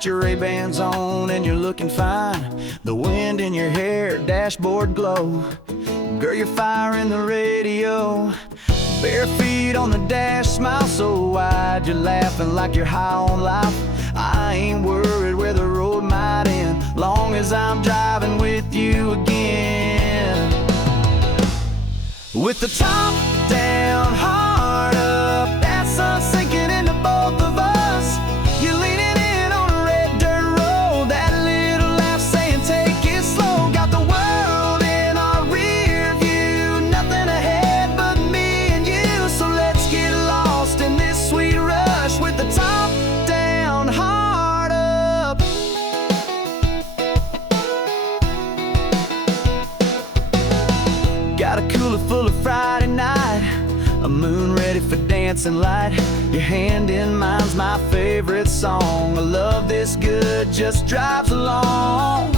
got your Ray-Bans on and you're looking fine. The wind in your hair, dashboard glow. Girl, you're firing the radio. Bare feet on the dash, smile so wide. You're laughing like you're high on life. I ain't worried where the road might end, long as I'm driving with you again. With the top down, heart up, that sun sinking into both of us. You're leaning in on a red dirt road, that little laugh saying take it slow. Got the world in our rear view, nothing ahead but me and you. So let's get lost in this sweet rush with the top down, heart up. Got a cooler full of Friday night, a moon ready for dancing light. Your hand in mine's my favorite song. A love this good just drives along.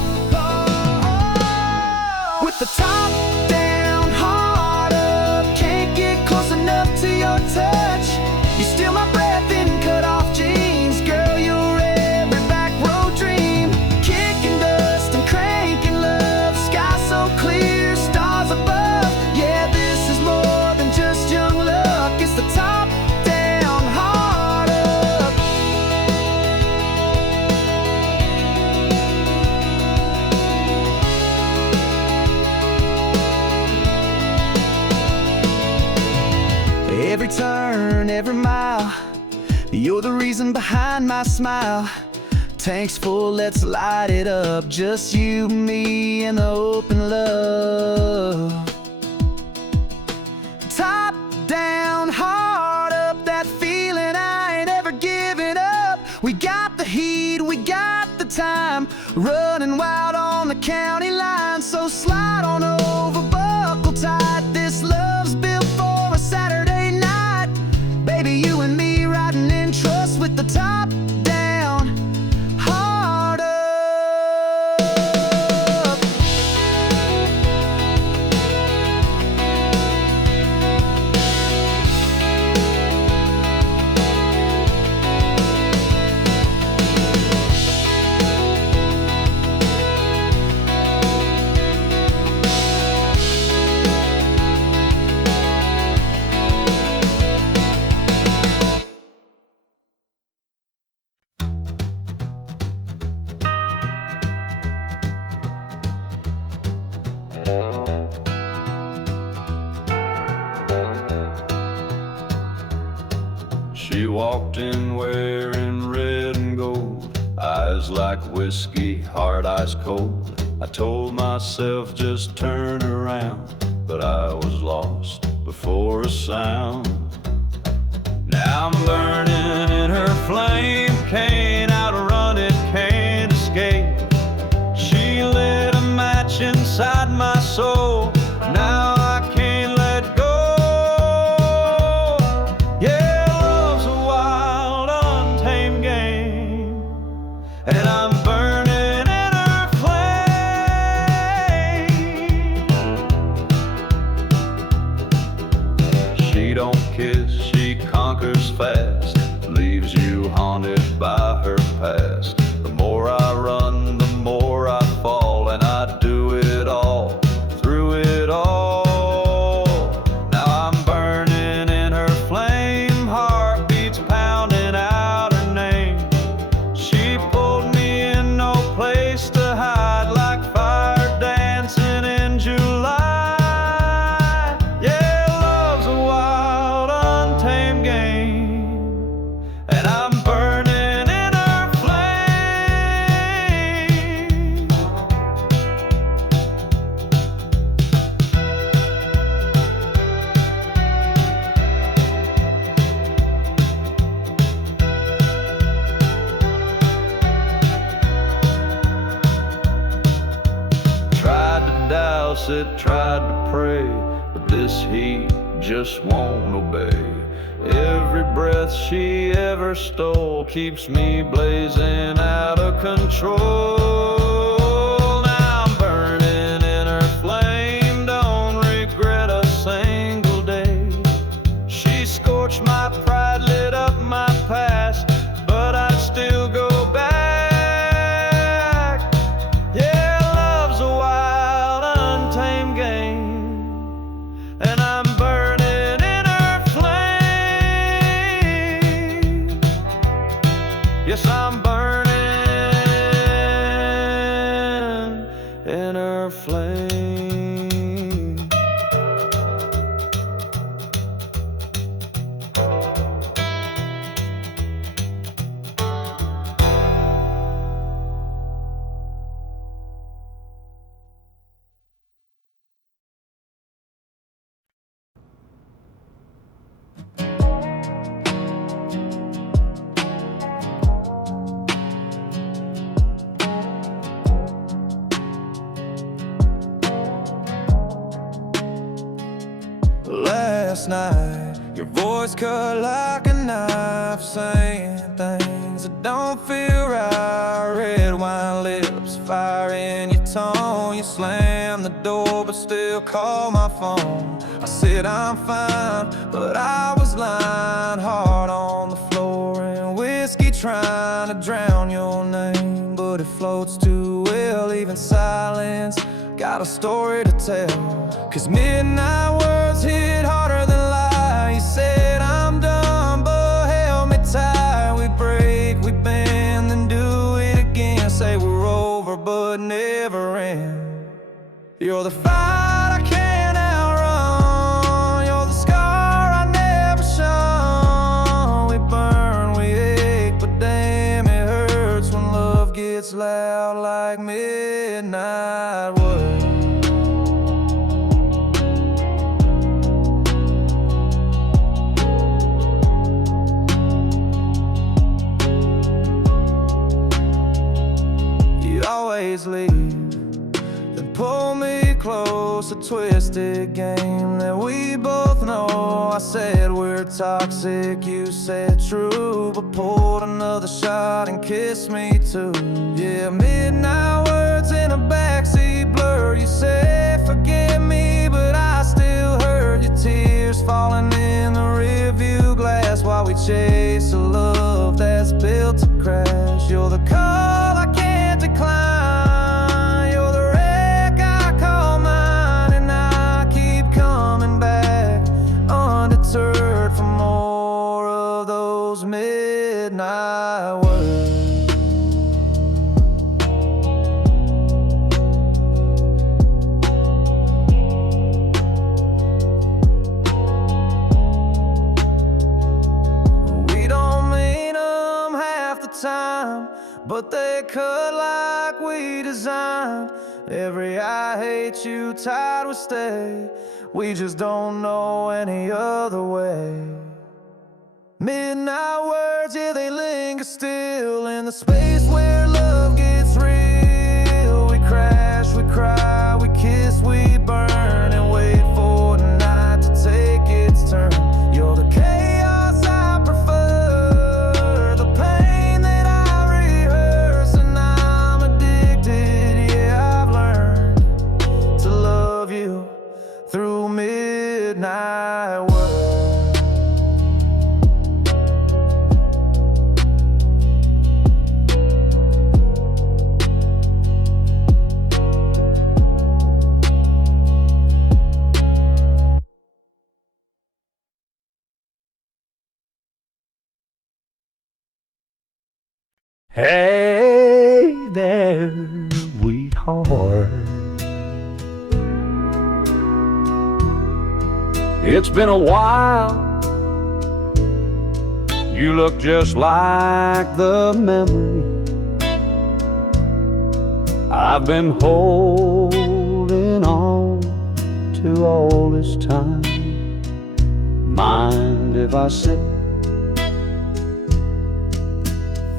With the top down, heart up, can't get close enough to your touch. You steal my breath in cut off jeans. Girl, you're every back road dream. Kicking dust and cranking love, sky so clear, stars above. Yeah, this is more than just young luck. It's the top down, heart up. Every turn, every mile, you're the reason behind my smile. Tank's full, let's light it up. Just you, me, and the open love. Top down, heart up, that feeling I ain't ever giving up. We got the heat, we got the time, running wild on the county line. So slide on over, buckle tight. This love's built for a Saturday night. Baby, you and me riding in trust with the top down, heart up. She walked in wearing red and gold, eyes like whiskey, heart ice cold. I told myself just turn around, but I was lost before a sound. Now I'm burning in her flame, can't outrun it, can't escape. She lit a match inside my soul, now I can't let go. Yeah, love's a wild, untamed game, and I'm burning in her flame. She don't kiss, she conquers fast, leaves you haunted by her past. The more I run, the more I fall, and I do it all, through it all. Now I'm burning in her flame, heartbeats pounding out her name. She pulled me in, no place to hide, like fire dancing in July. Yeah, love's a wild, untamed game, and I'm burning in her flame. Tried to douse it, tried to pray, but this heat just won't obey. Every breath she ever stole keeps me blazing out of control. Now I'm burning in her flame, don't regret a single day. She scorched my pride, lit up my past, but I'd still go back. flame. Last night, your voice cut like a knife, saying things that don't feel right. Red wine lips, fire in your tone. You slammed the door but still call my phone. I said I'm fine, but I was lying. Hard on the floor and whiskey trying to drown your name, but it floats too well. Even silence got a story to tell. 'Cause midnight words hit harder than lies. You said I'm done, but held me tight. We break, we bend, then do it again. Say we're over, but never end. You're the fight I can't outrun. You're the scar I never shun. We burn, we ache, but damn it hurts when love gets loud like midnight words. Leave, then pull me close. A twisted game that we both know. I said we're toxic, you said true, but pulled another shot and kissed me too. Yeah, midnight words in a backseat blur. You said forgive me, but I still heard your tears falling in the rearview glass while we chase a love that's built to crash. You're the call I can't decline. For more of those midnight words. We don't mean them half the time, but they cut like we designed. Every I hate you tied will stay. We just don't know any other way. Midnight words, yeah, they linger still in the space where love gets real. We crash, we cry, we kiss, we burn, and wait for the night to take its turn. You're the chaos I prefer, the pain that I rehearse, and I'm addicted, yeah, I've learned to love you through midnight words. Hey there, sweetheart. It's been a while. You look just like the memory I've been holding on to all this time. Mind if I sit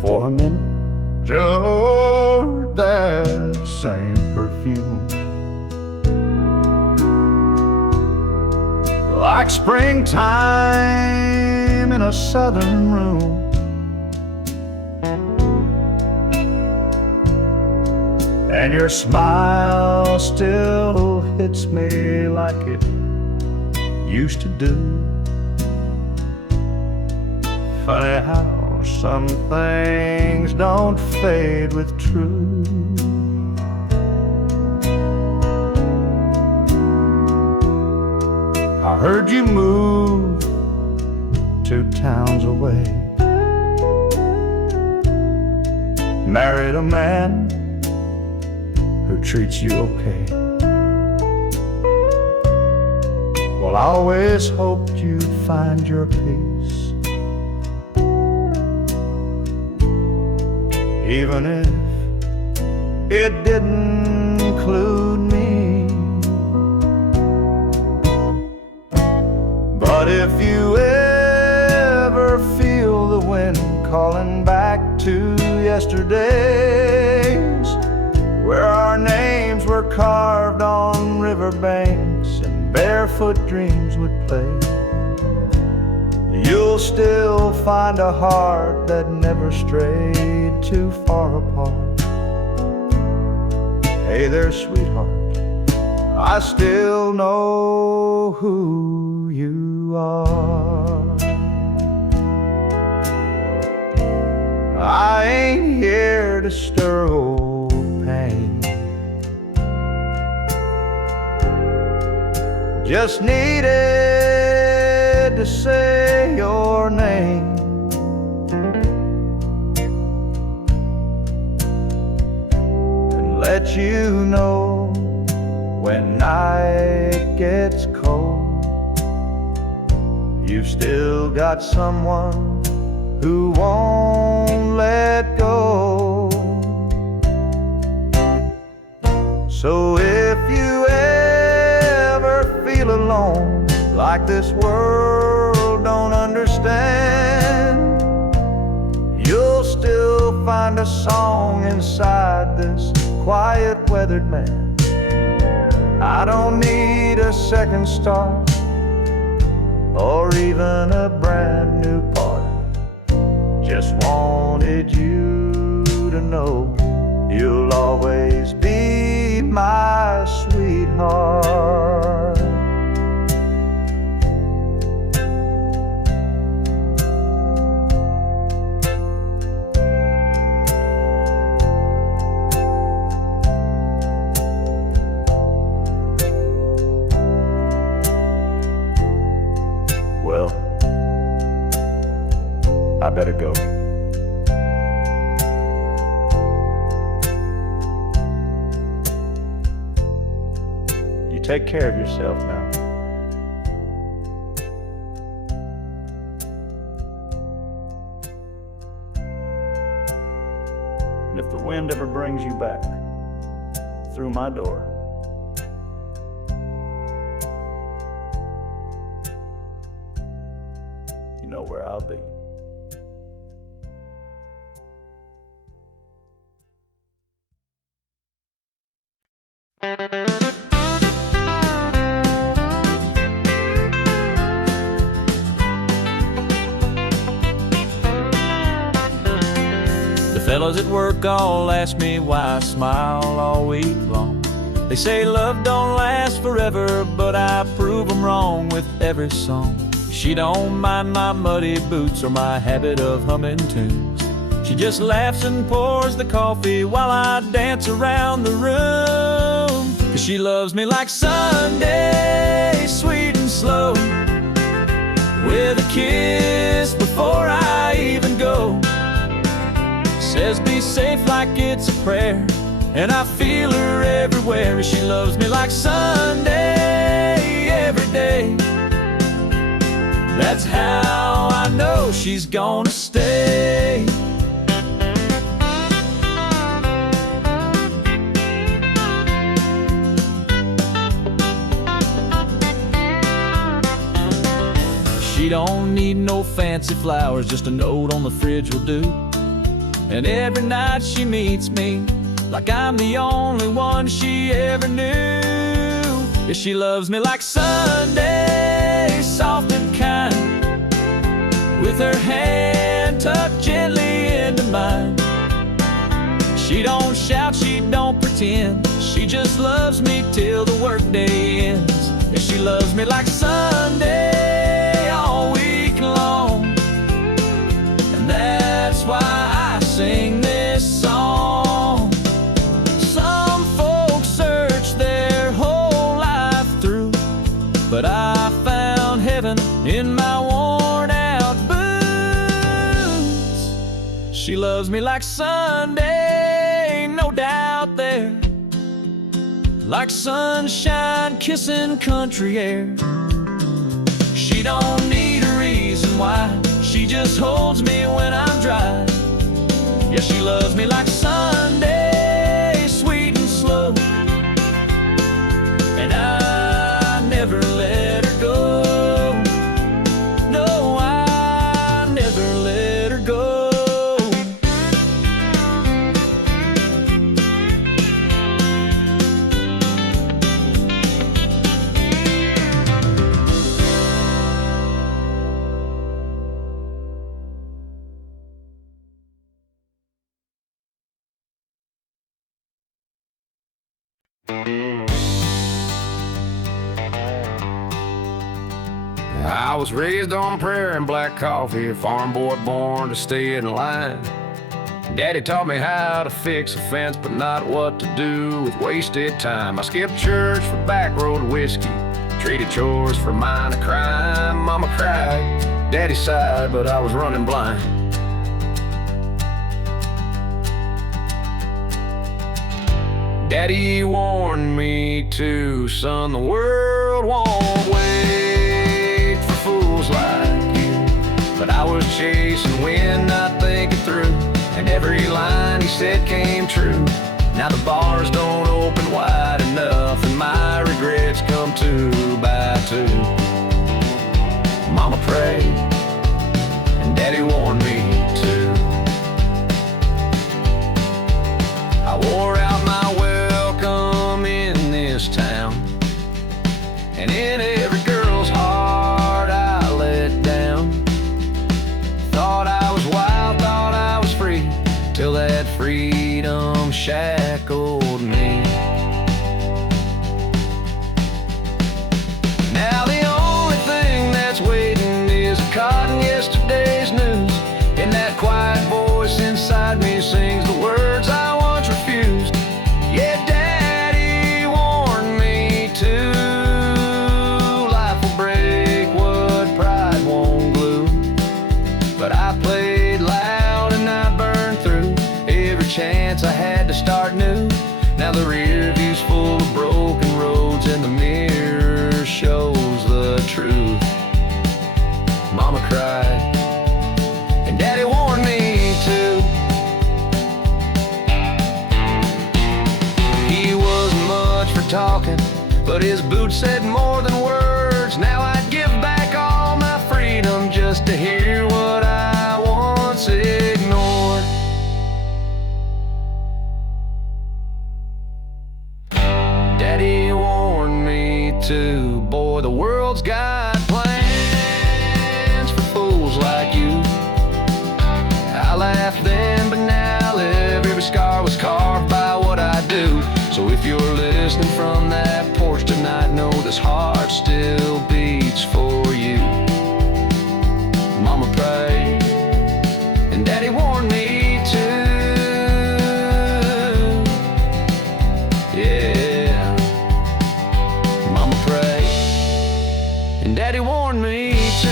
for a minute? Just that same perfume, like springtime in a southern room. And your smile still hits me like it used to do. Funny how some things don't fade with truth. I heard you moved 2 towns away, married a man who treats you okay. always hoped you'd find your peace, even if it didn't include me. But if you ever feel the wind calling back to yesterdays, where our names were carved on riverbanks and barefoot dreams would play, you'll still find a heart that never strayed too far apart. Hey there, sweetheart, I still know who you are. I ain't here to stir old pain, just needed to say your name. And let you know when night gets cold, you've still got someone who won't let go. So if you ever feel alone, like this world don't understand, you'll still find a song inside this quiet weathered man. I don't need a second star or even a brand new part. Just wanted you to know you'll always be my sweetheart. Well, I better go. You take care of yourself now. And if the wind ever brings you back through my door, you know where I'll be. The fellas at work all ask me why I smile all week long. They say love don't last forever, but I prove them wrong with every song. She don't mind my muddy boots or my habit of humming tunes. She just laughs and pours the coffee while I dance around the room. 'Cause she loves me like Sunday, sweet and slow, with a kiss before I even go. Says be safe like it's a prayer, and I feel her everywhere. She loves me like Sunday, every day. That's how I know she's gonna stay. She don't need no fancy flowers, just a note on the fridge will do. And every night she meets me like I'm the only one she ever knew. Yeah, she loves me like Sunday, soft and kind, with her hand tucked gently into mine. She don't shout, she don't pretend, she just loves me till the workday ends. Yeah, she loves me like Sunday, all week long. And that's why I sing this song. Some folks search their whole life through, but I found heaven in my worn out boots. She loves me like Sunday, no doubt there, like sunshine kissing country air. She don't need a reason why. She just holds me when I'm dry. Yeah, she loves me like Sunday, sweet and slow. And I never let her go. No, I never let her go. I was raised on prayer and black coffee, a farm boy born to stay in line. Daddy taught me how to fix a fence, but not what to do with wasted time. I skipped church for back road whiskey, traded chores for minor crime. Mama cried, Daddy sighed, but I was running blind. Daddy warned me too, son, the world won't wait for fools like you. But I was chasing wind, not thinking through, and every line he said came true. Now the bars don't open wide enough, and my regrets come 2 by 2. Mama prayed, and Daddy warned me too. I wore out my welcome in this town, and in every girl's heart I let down. Thought I was wild, thought I was free, till that freedom shackled me. Now the only thing that's waiting is caught in yesterday's news, and that quiet voice inside me sings the words I once refused. Yeah, Daddy warned me too. Life will break what pride won't glue. But I played loud and I burned through every chance I had to start new. Now the rear view's full of broken roads, and the mirror shows the truth. Mama cried, and Daddy warned me too. He wasn't much for talking, but his boots said more than words. Now I'd give back all my freedom just to hear what I once ignored. Daddy warned me too. Boy, the world's got plans for fools like you. I laughed then, but now live. Every scar was carved by what I do. So if you're listening from that porch tonight, know this heart still beats for you. Mama prayed, and Daddy warned me too. Yeah, Mama prayed, and Daddy warned me too.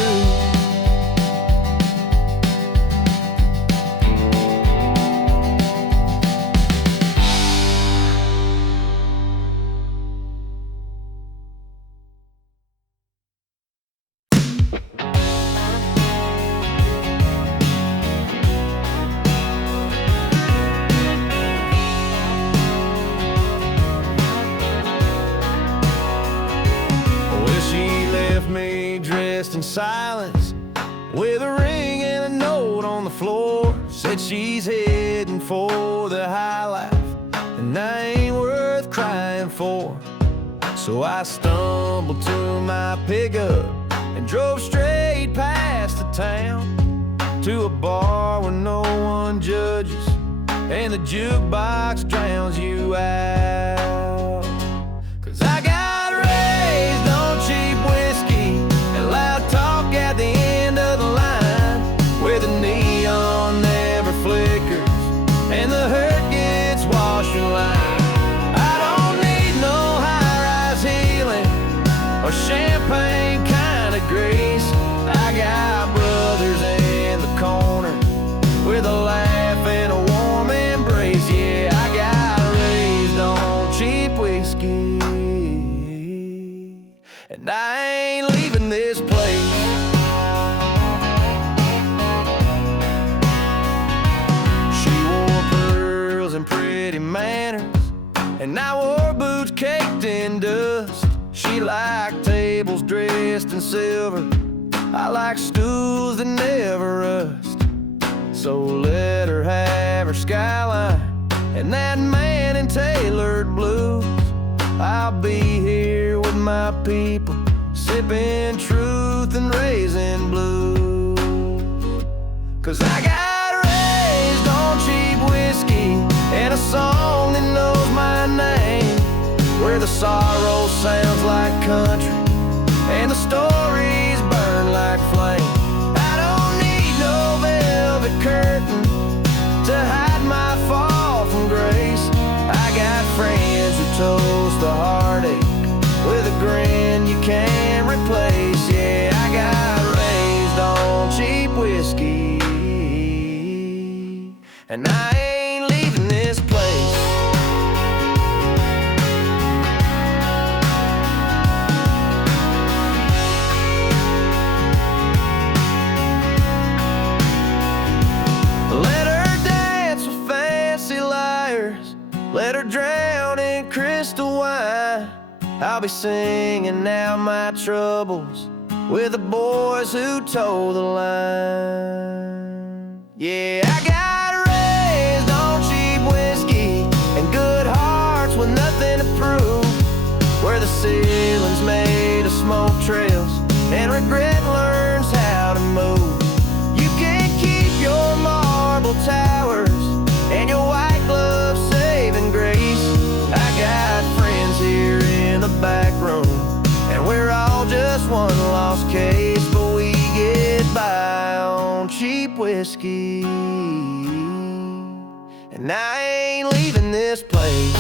In silence, with a ring and a note on the floor, said she's heading for the high life, and I ain't worth crying for. So I stumbled to my pickup and drove straight past the town to a bar where no one judges and the jukebox drowns you out. 'Cause I got raised on cheap whiskey and loud talk at the end of the line, where the neon never flickers and the hurt gets washed in line. I don't need no high-rise healing or champagne kind of grace. I got brothers in the corner with a laugh and a warm embrace. Yeah, I got raised on cheap whiskey, and I ain't leaving this place. We like tables dressed in silver. I like stools that never rust. So let her have her skyline and that man in tailored blues. I'll be here with my people, sipping truth and raising blues. 'Cause I got raised on cheap whiskey and a song that knows my name, where the sorrow sounds like country and the stories burn like flame. I don't need no velvet curtain to hide my fall from grace. I got friends who toast the heartache with a grin you can't replace. Yeah, I got raised on cheap whiskey, and I ain't leaving this place. Let her dance with fancy liars, let her drown in crystal wine. I'll be singing out my troubles with the boys who toe the line. Yeah, I got raised on cheap whiskey and good hearts with nothing to prove, where the ceiling's made of smoke trails and regret learns how to move. You can keep your marble towers and your white glove saving grace. I got friends here in the back room, and we're all just one lost case, but we get by on cheap whiskey, and I ain't leaving this place.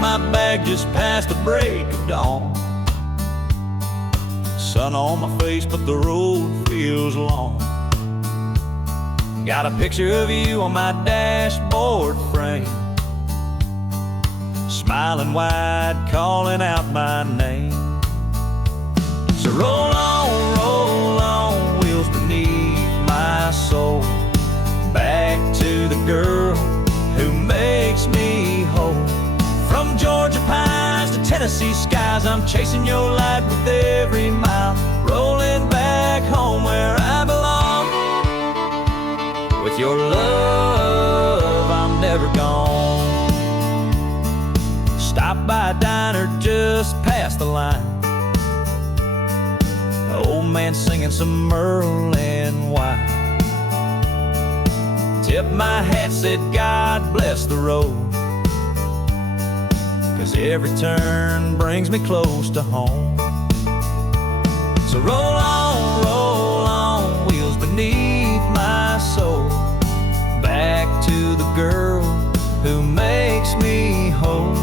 My bag just past the break of dawn. Sun on my face, but the road feels long. Got a picture of you on my dashboard frame, smiling wide, calling out my name. So roll on, wheels beneath my soul, back to the girl who makes me whole. From Georgia pines to Tennessee skies, I'm chasing your light with every mile, rolling back home where I belong. With your love, I'm never gone. Stop by a diner just past the line, old man singing some Merlin wine. Tip my hat, said God bless the road, 'cause every turn brings me close to home. So roll on, wheels beneath my soul, back to the girl who makes me whole.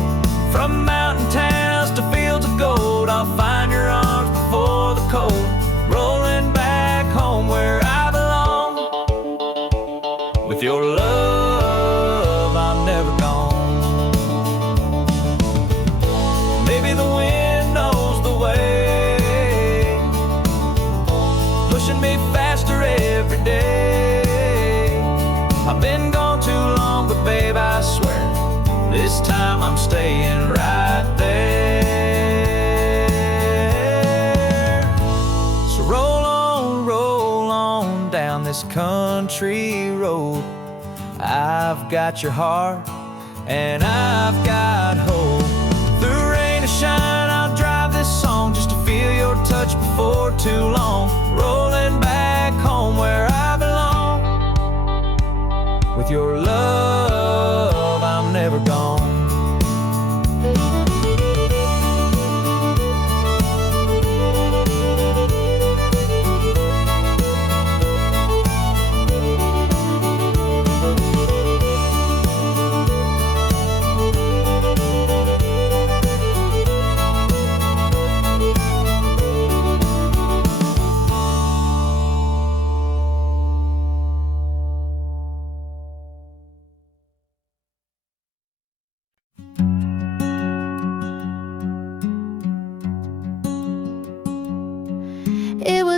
From mountain towns to fields of gold, I'll find your arms before the cold, rolling back home where I belong. With your love, I'm never gone. Maybe the wind knows the way, pushing me faster every day. I've been gone too long, but babe, I swear, this time I'm staying right there. So roll on down this country road. I've got your heart and I've got hope. Through rain or shine, I'll drive this song just to feel your touch before too long. Rolling back home where I belong. With your love, I'm never gone.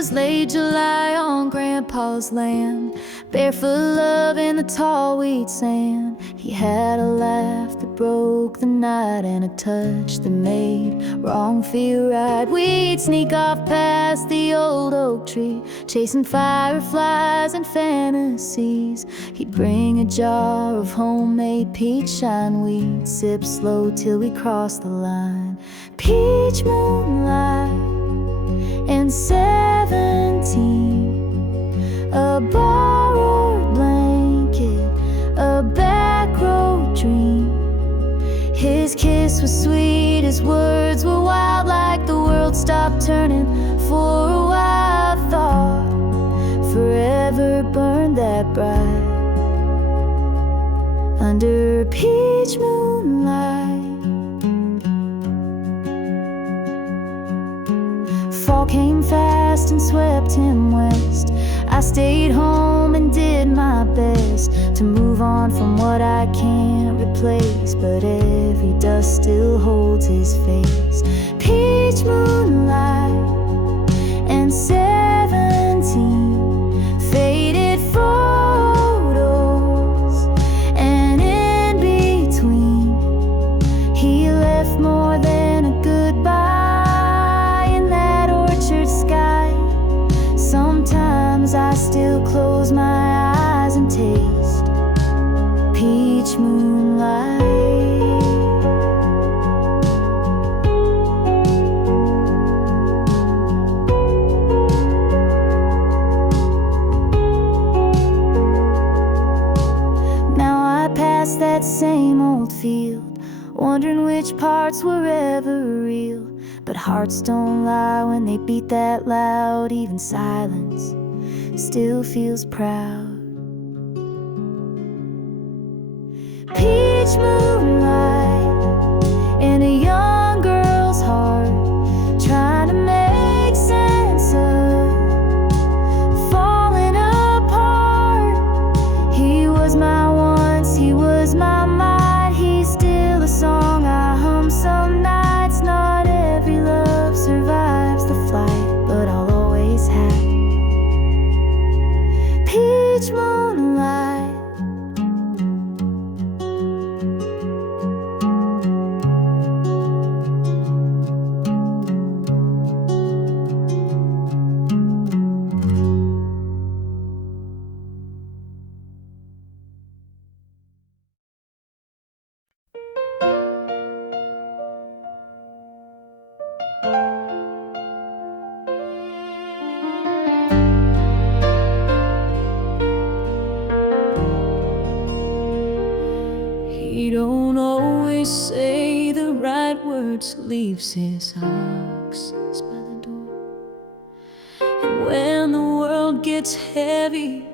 was late July on Grandpa's land, barefoot love in the tall wheat sand. He had a laugh that broke the night and a touch that made wrong feel right. We'd sneak off past the old oak tree, chasing fireflies and fantasies. He'd bring a jar of homemade peach shine. We'd sip slow till we crossed the line. Peach moonlight and 17, a borrowed blanket, a back road dream. His kiss was sweet, his words were wild, like the world stopped turning for a while. Thought forever burned that bright under peach moonlight. Fall came fast and swept him west. I stayed home and did my best to move on from what I can't replace, but every dust still holds his face. Peach moonlight and 17 faded photos, and in between he left more than a goodbye. Sky. Sometimes I still close my eyes and taste peach moonlight. Now I pass that same old field, wondering which parts were ever real. But hearts don't lie when they beat that loud. Even silence still feels proud. Peach moonlight in a young girl's heart, trying to make sense of falling apart. He was my once, he was my might. He's still a song I hum some nights. Not every love survives the flight, but I'll always have peach moonlight. He don't always say the right words, leaves his oxes by the door. And when the world gets heavy,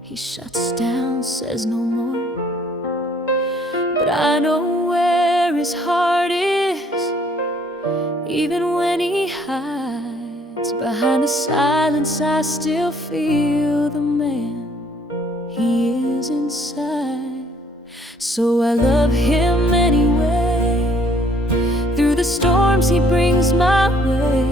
he shuts down, says no more. But I know where his heart is, even when he hides behind the silence. I still feel the man he is inside. So I love him anyway, through the storms he brings my way.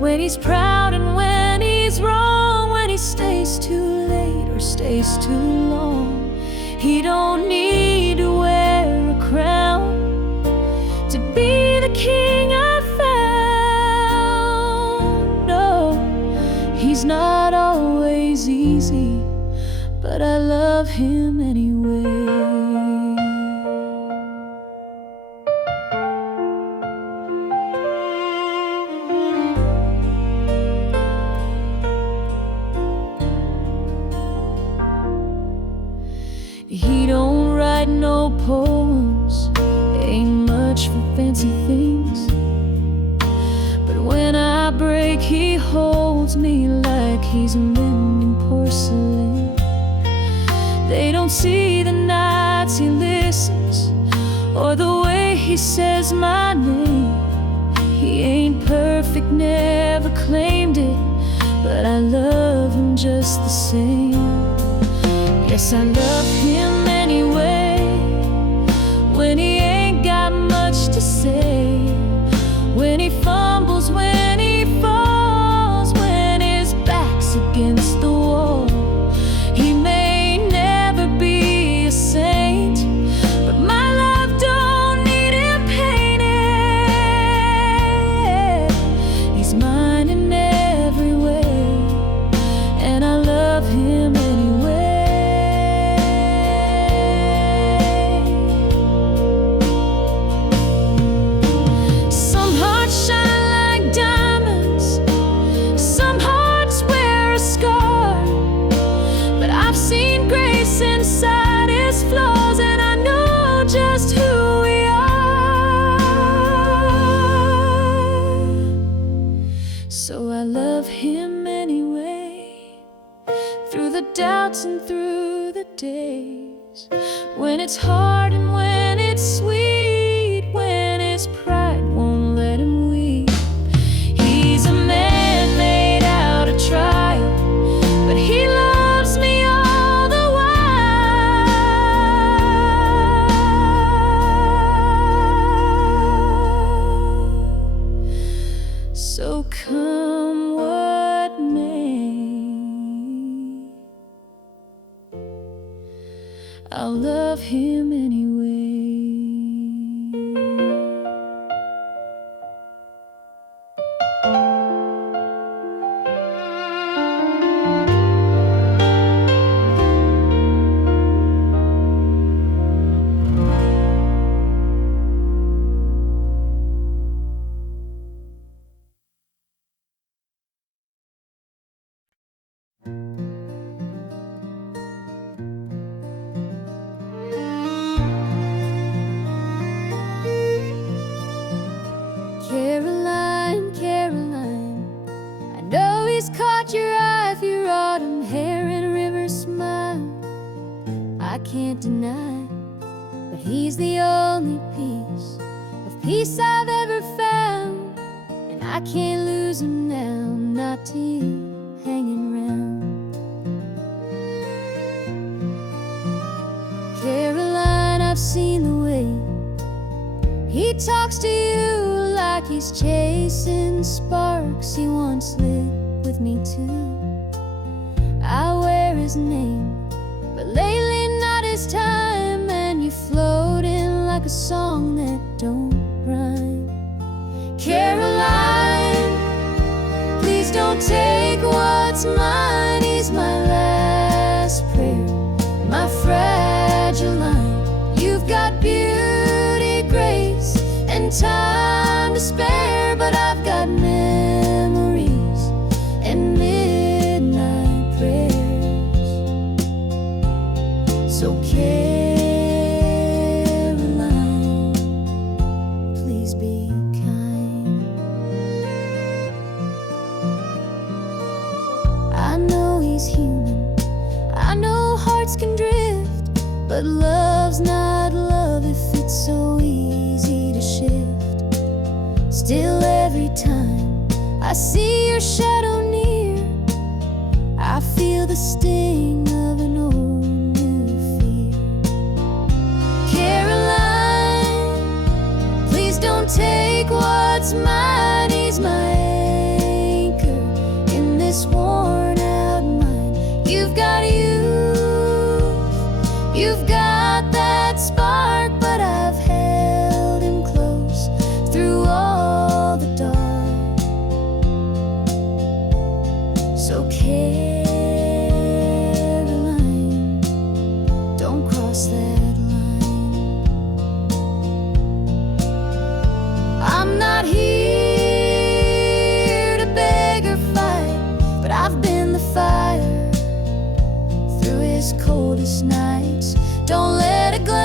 When he's proud and when he's wrong, when he stays too late or stays too long. He don't need to wear a crown to be the king I found. No, he's not always easy, but I love him anyway. He don't write no poems, ain't much for fancy things. But when I break, he holds me like he's mending porcelain. They don't see the nights he listens, or the way he says my name. He ain't perfect, never claimed it, but I love him just the same. Yes, I love him anyway, when he ain't got much to say, when he fumbles, when he falls, when when it's hard and when it's sweet, when his pride won't let him weep. He's a man made out of trial, but he loves me all the while. So come what may, I'll love him anyway. Caroline, Caroline, I know he's caught your eye with your autumn hair and river smile. I can't deny, but he's the only piece of peace I've ever found, and I can't lose him now, not to you hanging round. Caroline, I've seen the way he talks to you like he's chasing sparks. He once lit with me too. I wear his name, but lately not his time, and you float in like a song that don't rhyme. Caroline, please don't take what's mine. He's my last prayer, my fragile line. You've got beauty, grace, and time to spare, but I've got memories and midnight prayers. So Caroline, please be kind. I know he's human, I know hearts can drift, but love's not love if it's so easy to shift. Still every time I see your shadow near, I feel the sting of an old new fear. Caroline, please don't take what's mine. He's my anchor in this worn out mind. You've got youth, you've got that spark, but I've held him close through all the dark. So Caroline, don't cross that line. I'm not here to beg or fight, but I've been the fire through his coldest nights. Don't let a glance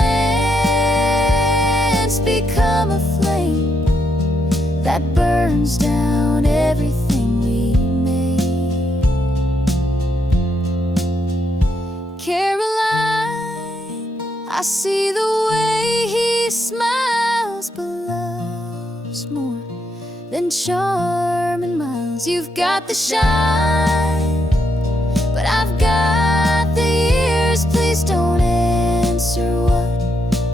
become a flame that burns down everything we made. Caroline, I see the way he smiles, but love's more than charm and miles. You've got the shine, but I've got the years. Please don't answer what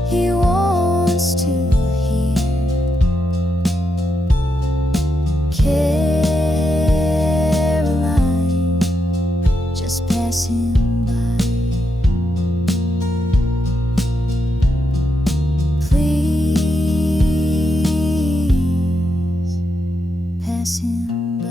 he wants to hear. Caroline, just pass him by. Please pass him by.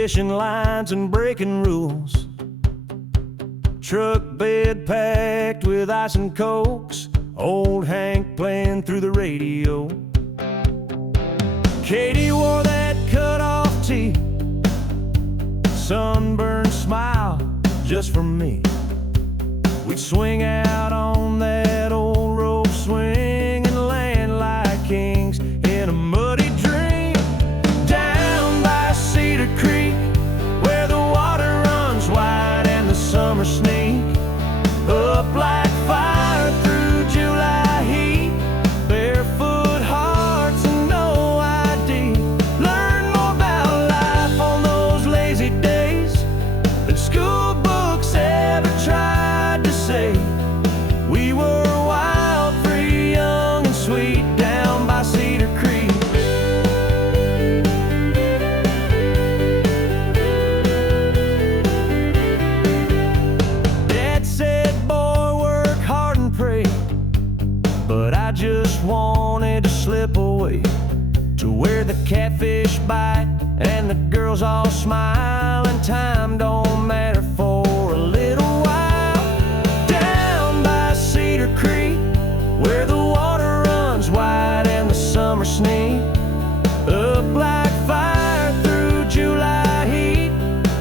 fishing lines and breaking rules. Truck bed packed with ice and cokes, old Hank playing through the radio. Katie wore that cut-off tee, sunburned smile just for me. We'd swing out on that old rope swing and land like kings in a muddy dream. Down by Cedar Creek, where the water runs wide and the summer sneak up like fire through July heat. Barefoot hearts and no ID. Learn more about life on those lazy days than school books ever tried to say. We were wild, free, young and sweet down by Cedar Creek. Dad said, boy, work hard and pray, but I just wanted to slip away to where the catfish bite and the girls all smile and time don't matter for a little while. Down by Cedar Creek, where the water runs wide and the summer sneak up like fire through July heat.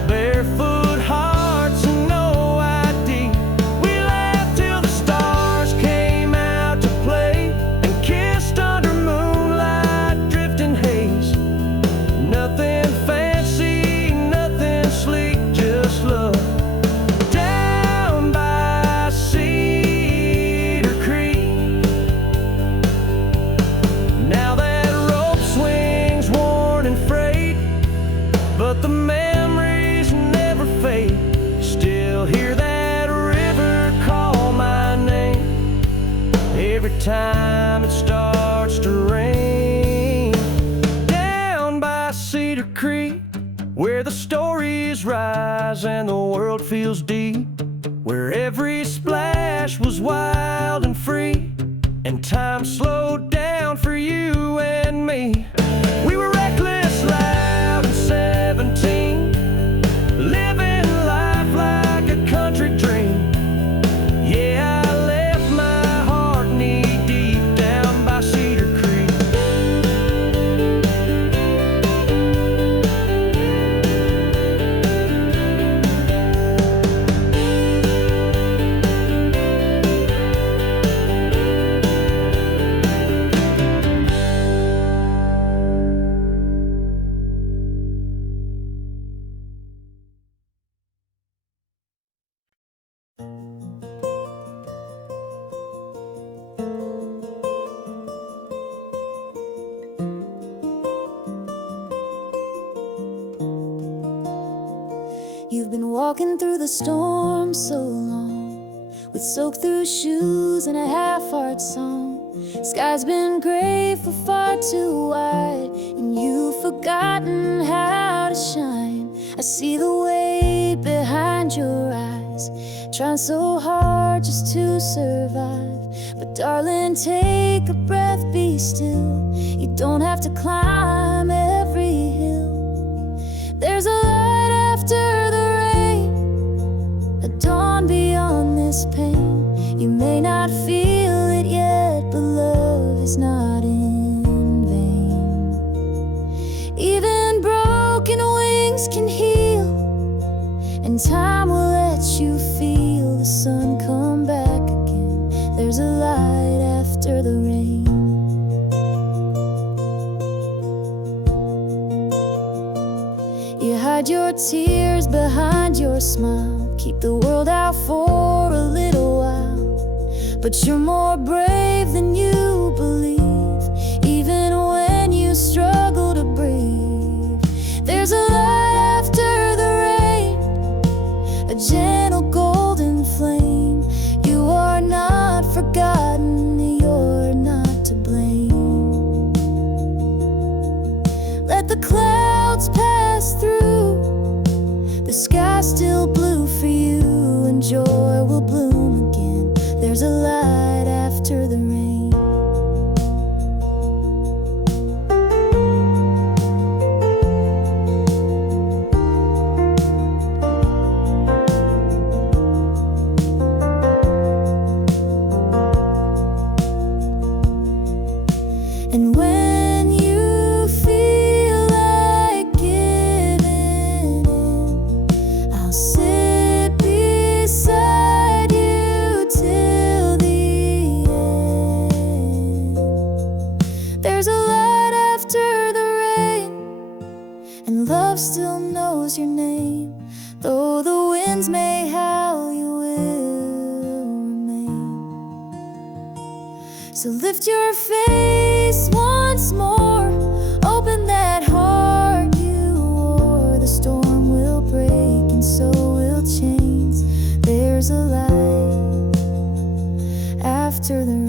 Barefoot hearts and no ID. We laughed till the stars came out to play and kissed under moonlight drifting haze. Nothing fancy, nothing sleek, just love. Down by Cedar Creek. Now that rope swing's worn and frayed, but the memories never fade. Still hear that river call my name every time it starts to rain. Down by Cedar Creek, where the stories rise and the world feels deep, where every splash was wild and free, and time slowed down for you and me. We were reckless, loud, and 17, living life like a country dream. Yeah, I left my heart knee-deep down by Cedar Creek. You've been walking through the storm so long, with soaked-through shoes and a half-heart song. Sky's been gray for far too wide, and you've forgotten how to shine. I see the weight behind your eyes, trying so hard just to survive. But darling, take a breath, be still. You don't have to climb every hill. There's a light after the rain, a dawn beyond this pain. You may not feel it yet, but love is not in vain. Even broken wings can heal, and time will let you feel the sun come back again. There's a light after the rain. You hide your tears behind your smile, keep the world out for a little while. But you're more brave than you believe, even when you struggle to breathe. There's a light after the rain, a gentle golden flame. You are not forgotten, you're not to blame. Let the clouds pass through, the sky's still blue for you, and joy will bloom again. There's a light after the rain. Though the winds may howl, you will remain. So lift your face once more, open that heart you wore. The storm will break and so will chains. There's a light after the rain.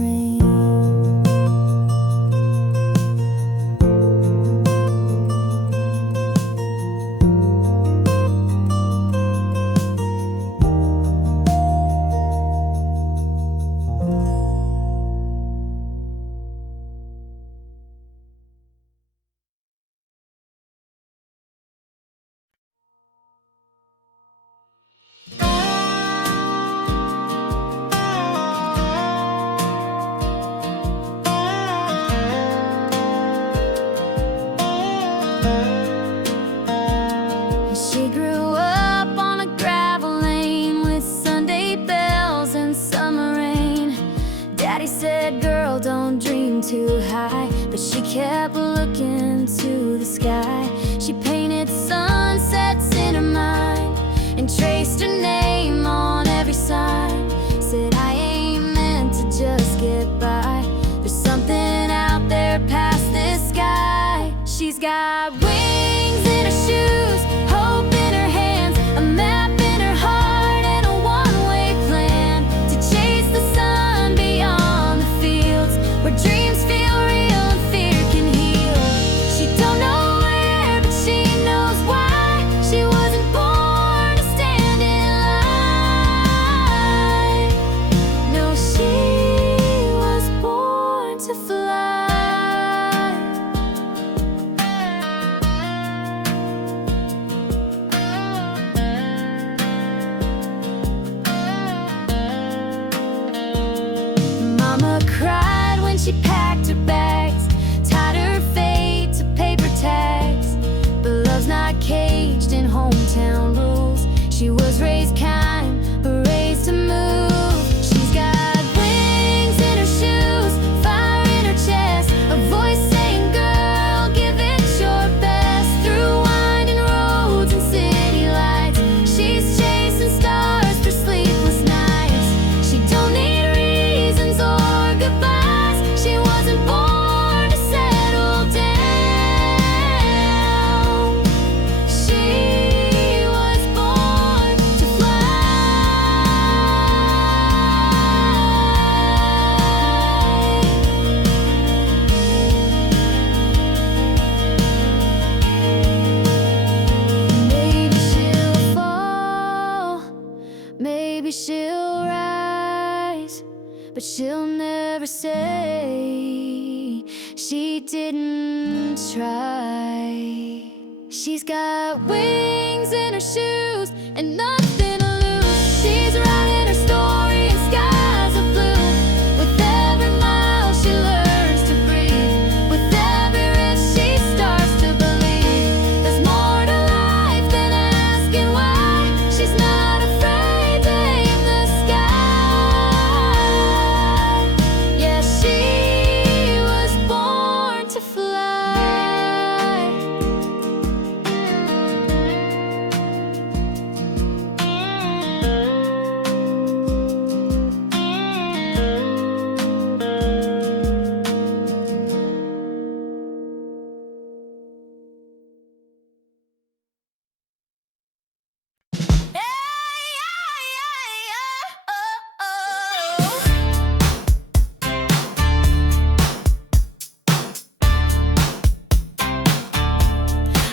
She grew up on a gravel lane with Sunday bells and summer rain. Daddy said, girl, don't dream too high, but she kept looking to the sky. She painted sunsets in her mind and traced her name on every sign. Said, I ain't meant to just get by. There's something out there past this sky. She's got wings in her shoes, hope in her hands, a map in her heart, and a one-way plan to chase the sun beyond the fields where dreams feel real and fear can heal. She don't know where, but she knows why. She wasn't born to stand in line. No, she was born to fly. Mama cried when she packed her bags, tied her fate to paper tags. But love's not caged in hometown rules. She was raised kind, but raised to move. She's got wings in her shoes, fire in her chest, a voice saying, girl, give it your best. Through winding roads and city lights, she's chasing stars through sleepless nights. She don't need reasons or goodbyes. She wasn't born to settle down. She was born to Maybe she'll fall, maybe she'll rise, but she'll never say she didn't try. She's got wings in her shoes and nothing to lose. She's writing her story in skies of blue. With every mile she learns to breathe, with every risk she starts to believe. There's more to life than asking why. She's not afraid to aim the sky. Yeah, she was born to fly.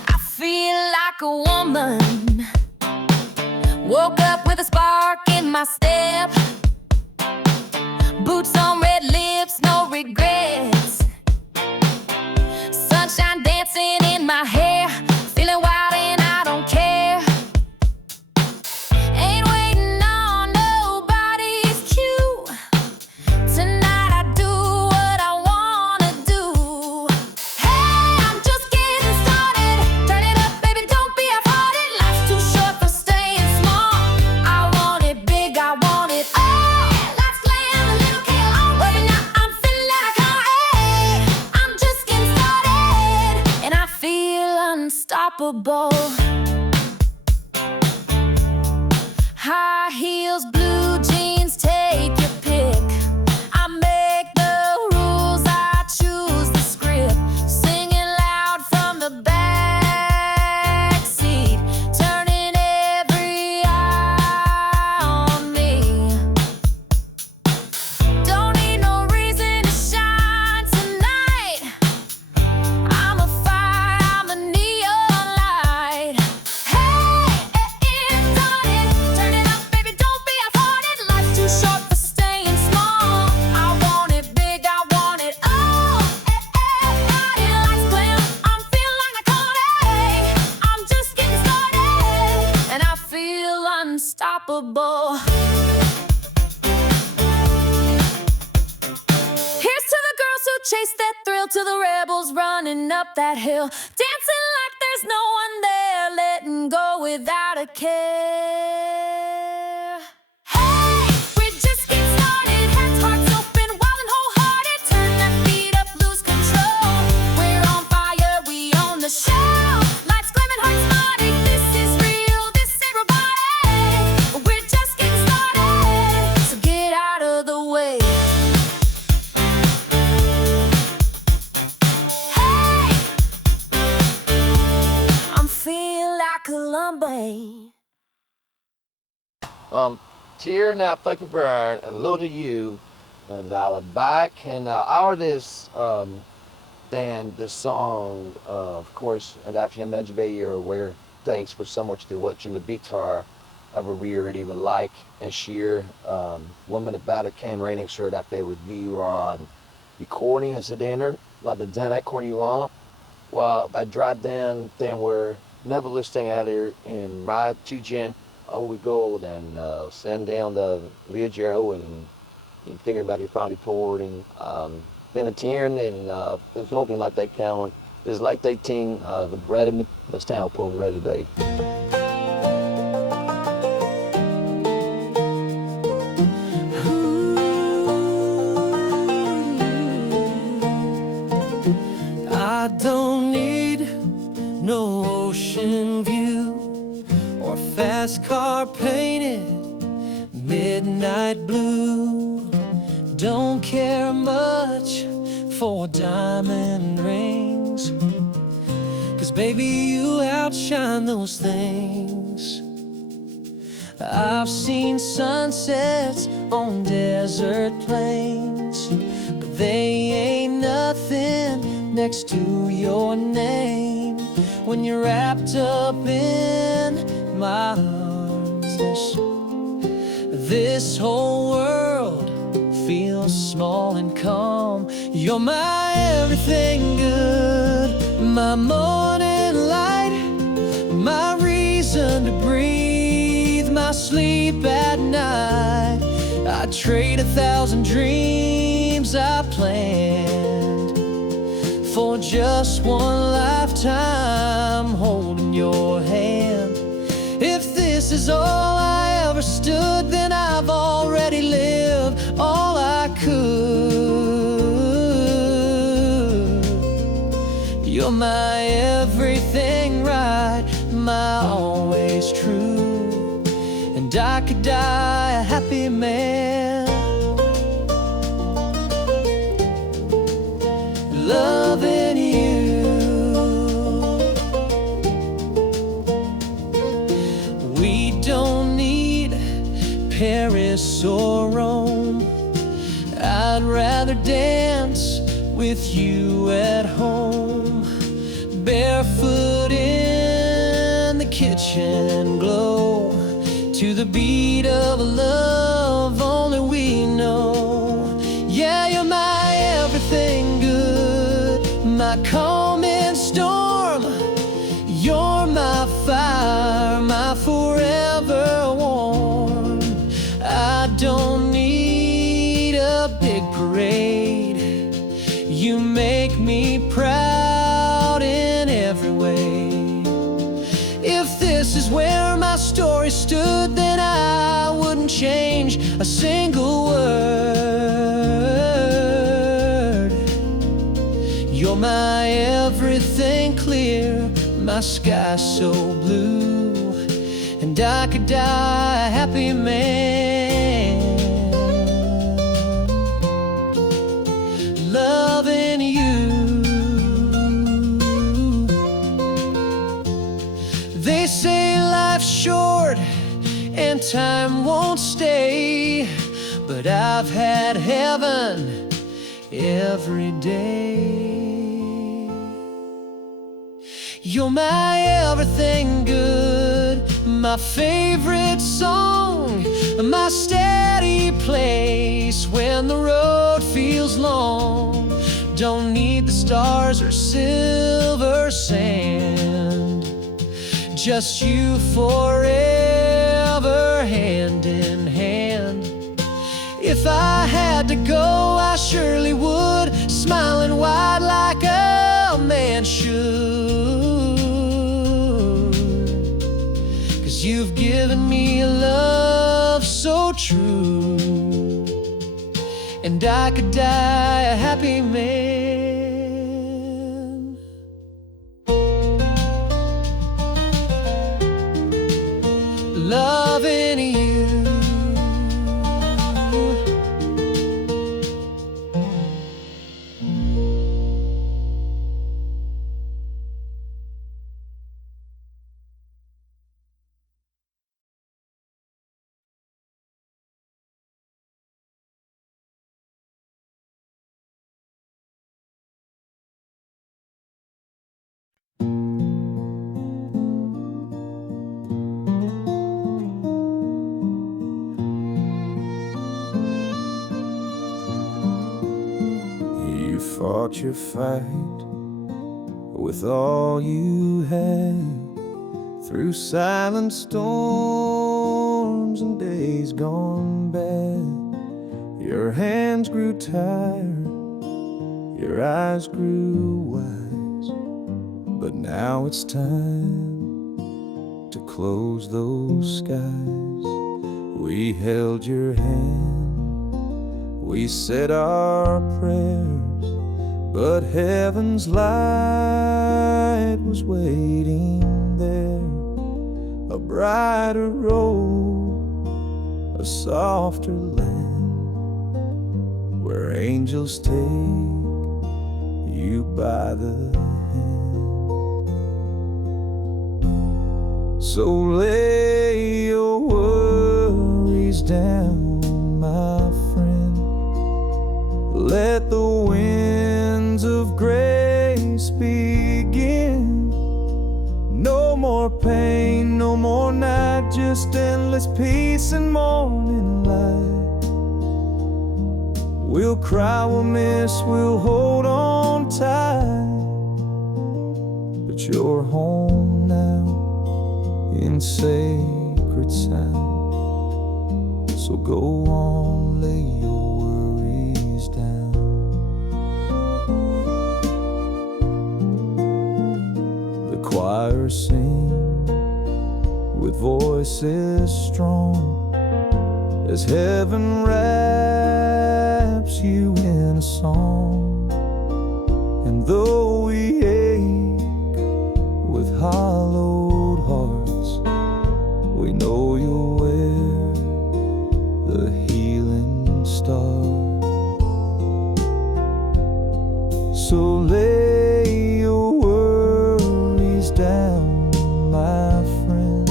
I feel like a woman. Woke up with a spark in my step. Boots on, red lips, no regrets. Sunshine dancing in my hair. Feeling wild and I don't care. Ain't waiting on nobody's cue. Tonight I do what I wanna do. Hey, I'm just getting started. Turn it up, baby, don't be half-hearted. Life's too short for staying small. I want it big, I want it all. Like slam, a little kill. Right now I'm feeling like I'm just getting started, and I feel unstoppable. unstoppable. Here's to the girls who chase that thrill, to the rebels running up that hill, dancing like there's no one there, letting go without a care. Hey, we're just getting started, heads, hearts open, wild and wholehearted. Turn that beat up, lose control. We're on fire, we own the show. Lights gleaming, hearts nodding. This is real, this ain't robotic. We're just getting started, so get out of the way. Hey, I'm feeling like Columbus. Cheer now, fucking burn, and low to you, and I'll back and artist then the song, of course, and after him, you're aware. Thanks for so much to watching the guitar of a really even like and share. Woman about it can raining sure that they would be on recording as a dinner, like the dinner recording you on. Well, I drive down, then we're never listening out here in my 2 gen. We go and send down the video and you figure about your probably pouring. Been a tearing and it's looking like they count. It's like they ting the bread in the town pour ready today. I don't need no ocean view or fast car painted midnight blue. Don't care much for diamond rings, 'cause baby you outshine those things. I've seen sunsets on desert plains, but they ain't nothing next to your name. When you're wrapped up in my arms, this whole world feels small and calm. You're my everything good, my morning light, my reason to breathe, my sleep at night. I'd trade 1,000 dreams I planned for just one lifetime holding your hand. If this is all I ever stood, then I've already lived all I could. You're my everything right, my always true, and I could die a happy man. Loving you. We don't need Paris or Rome. I'd rather dance with you at home, barefoot in the kitchen glow, to the beat of a love only we know. Yeah, you're my everything good, my calming storm. You're my fire, my forever warm. I don't need a big parade. You make me proud in every way. If this is where my story stood, then I wouldn't change a single word. You're my everything clear, my sky so blue, and I could die a happy man. Loving you. They say life's short and time won't stay, but I've had heaven every day. You're my everything good, my favorite song, my steady place when the road feels long. Don't need the stars or silver sand, just you forever surely would, smiling wide like a man should. 'Cause you've given me a love so true, and I could die a happy man. Loving you. You fought your fight with all you had, through silent storms and days gone bad. Your hands grew tired, your eyes grew wise, but now it's time to close those skies. We held your hand, we said our prayers, but heaven's light was waiting there. A brighter road, a softer land, where angels take you by the hand. So lay your worries down, my friend. Let the winds of grace begin. No more pain, no more night, just endless peace and morning light. We'll cry, we'll miss, we'll hold on tight, but you're home now in sacred sound. So go on, lay your worries down. The choir sing with voices strong, as heaven wraps you in a song. And though we ache with hollowed hearts, we know you'll wear the healing star. So lay your worries down, my friend.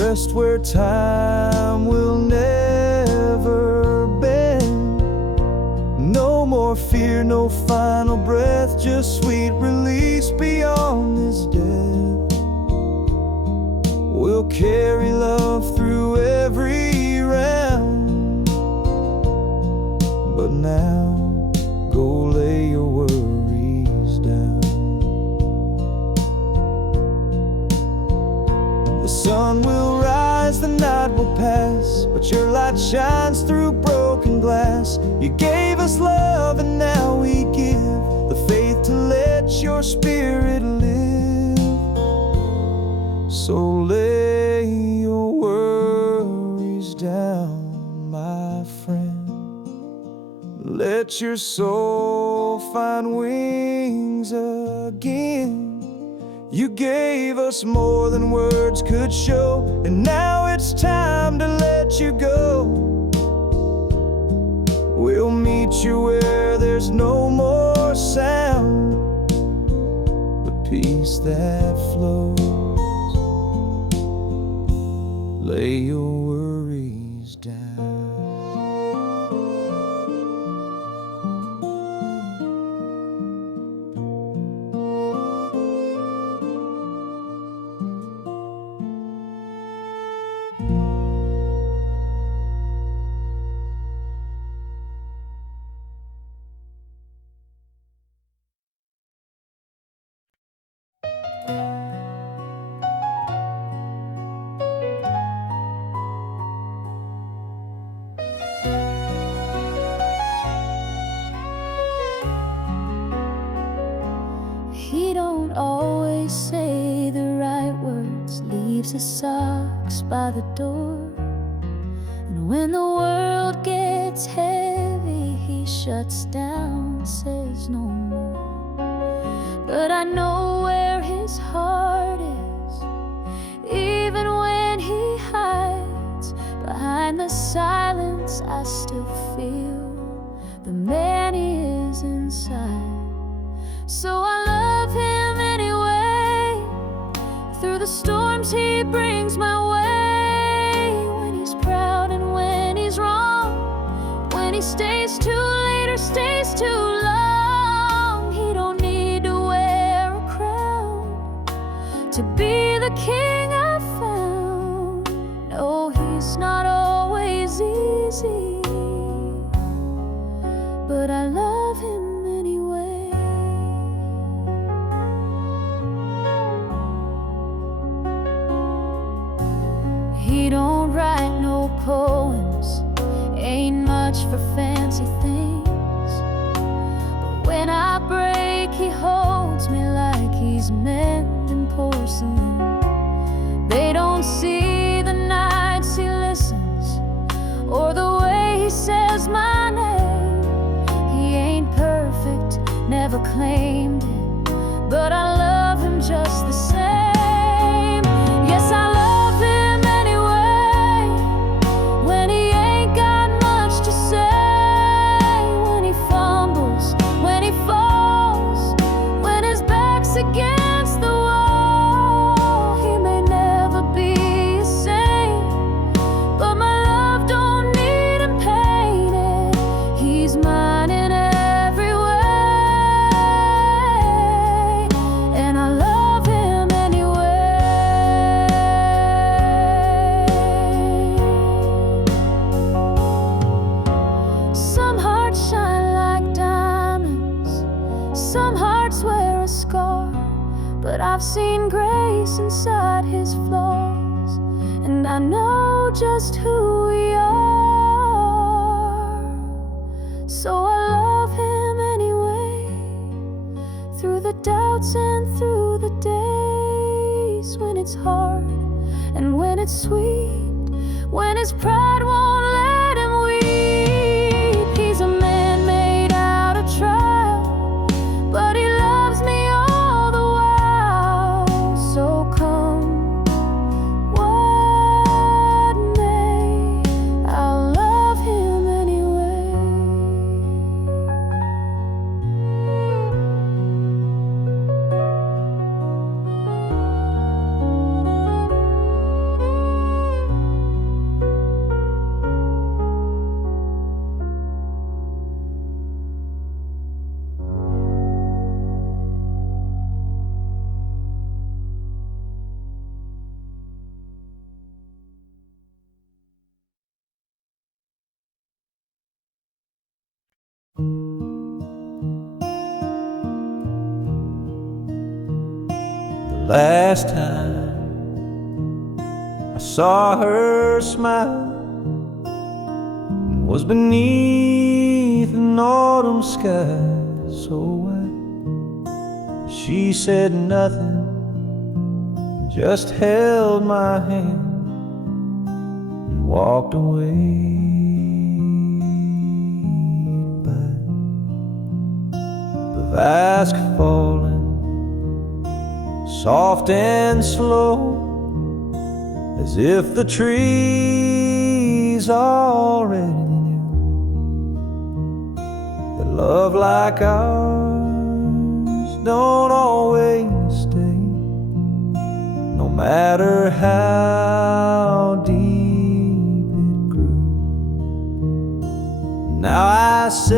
Rest where time will never bend. No more fear, no final breath, just sweet release beyond this death. We'll carry love through every round, but now go lay your worries down. The sun will rise, the night will pass, but your light shines through broken glass. You gave us love and now we give the faith to let your spirit live. So lay your worries down, my friend. Let your soul find wings again. You gave us more than words could show, and now it's time to let you go. We'll meet you where there's no more sound, but peace that flows. Lay your worries down. his socks by the door. And when the world gets heavy, he shuts down, says no more. But I know where his heart is, even when he hides behind the silence. I still feel the man he is inside. So I love him anyway, through the storms he brings my way. When he's proud and when he's wrong, when he stays too late or stays too long. He don't need to wear a crown to be the king I found. No, he's not always easy, but I love him anyway. He don't write no poems, ain't much for fancy things. But when I break, he holds me like he's mending porcelain. They don't see the nights he listens, or the way he says my name. He ain't perfect, never claimed it, but I love him just the same. Yes, I love him anyway, when he ain't got much to say. When he fumbles, when he falls, when his back's against the wall. He may never be a saint, but my love don't need him painted. He's mine in every way, and I love him anyway. Some hearts shine like diamonds, some hearts wear a scar, but I've seen grace inside his flaws, and I know just who we are. So I love him anyway, through the doubts and through the days when it's hard and when it's sweet, when his pride won't let him weep. He's a man made out of trial, but he loves me all the while. So come what may, I'll love him anyway. The last time I saw her smile was beneath an autumn sky so white. She said nothing, just held my hand and walked away. By the vast falling, soft and slow, as if the trees already knew that love like ours don't always stay, no matter how deep it grew. Now I sit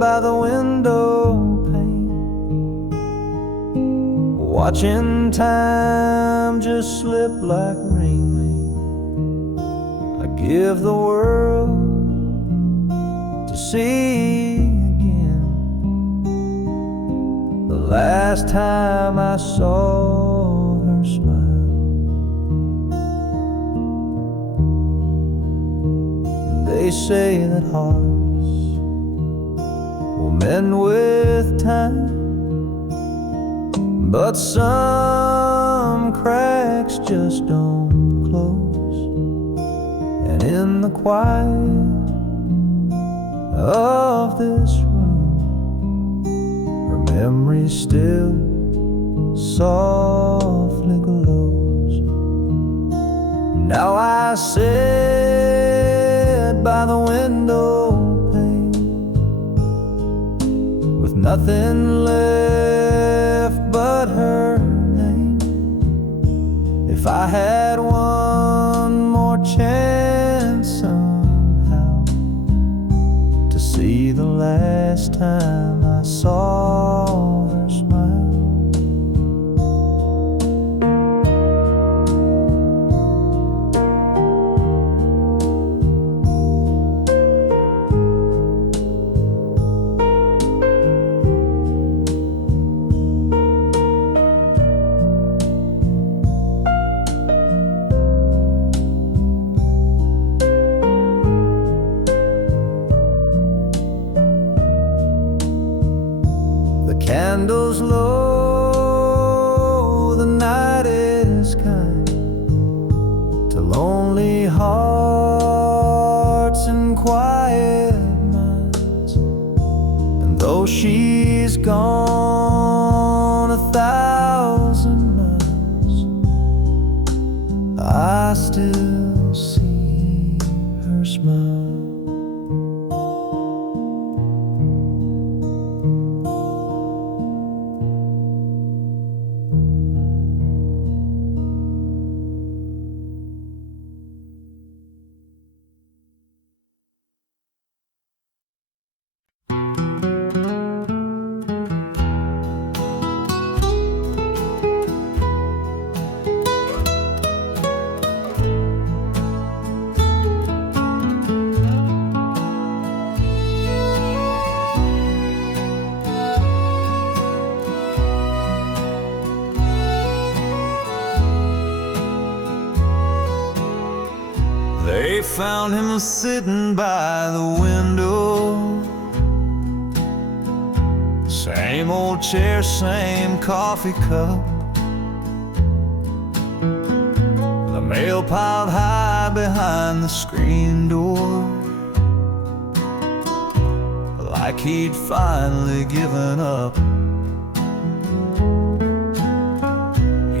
by the window pane, watching time just slip like rain. I give the world to see again the last time I saw her smile. They say that hearts will mend with time, but some some cracks just don't close. And in the quiet of this room, her memory still softly glows. Now I sit by the window pane with nothing left but her name. If I had one more chance somehow to see the last time I saw her smile, candles low, the night is kind to lonely hearts and quiet minds. And though she's gone 1,000 miles, I still see her smile. They found him sitting by the window, same old chair, same coffee cup, the mail piled high behind the screen door, like he'd finally given up.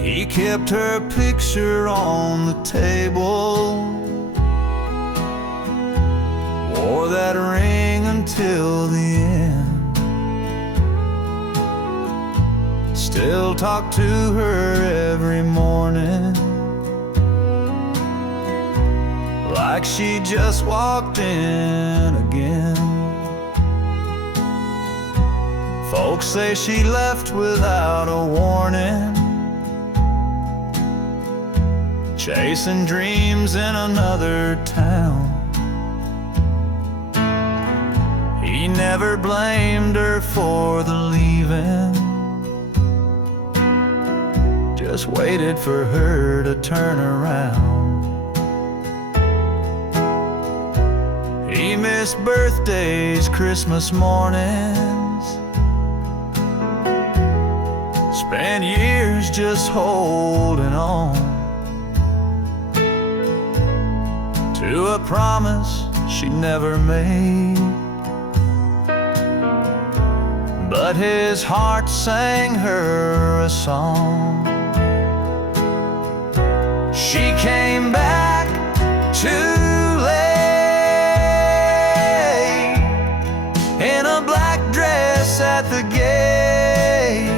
He kept her picture on the table, wore that ring until the end, still talked to her every morning, like she just walked in again. Folks say she left without a warning, chasing dreams in another town. He never blamed her for the leaving, just waited for her to turn around. He missed birthdays, Christmas mornings, spent years just holding on to a promise she never made. But his heart sang her a song. She came back too late in a black dress at the gate,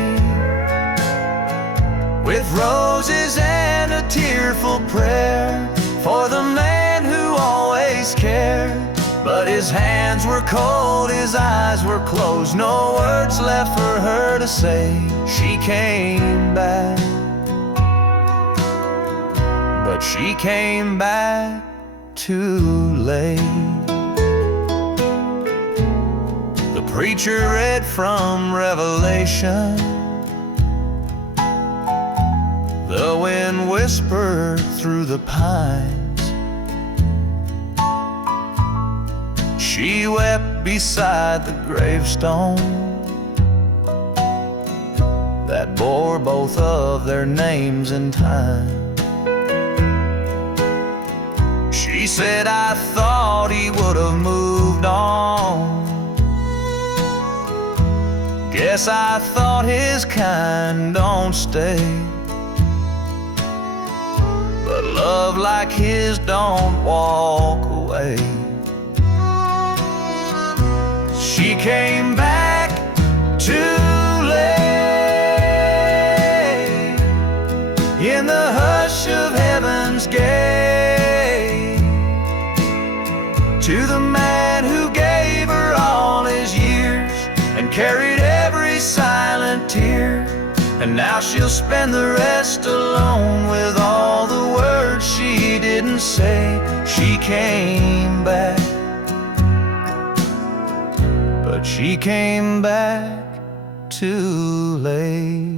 with roses and a tearful prayer for the man who always cared. But his hands were cold, his eyes were closed, no words left for her to say. She came back, but she came back too late. The preacher read from Revelation, the wind whispered through the pines. She wept beside the gravestone, that bore both of their names in time. She said, I thought he would have moved on. Guess I thought his kind don't stay, but love like his don't walk away. She came back too late in the hush of heaven's gate, to the man who gave her all his years and carried every silent tear. And now she'll spend the rest alone with all the words she didn't say. She came back, but she came back too late.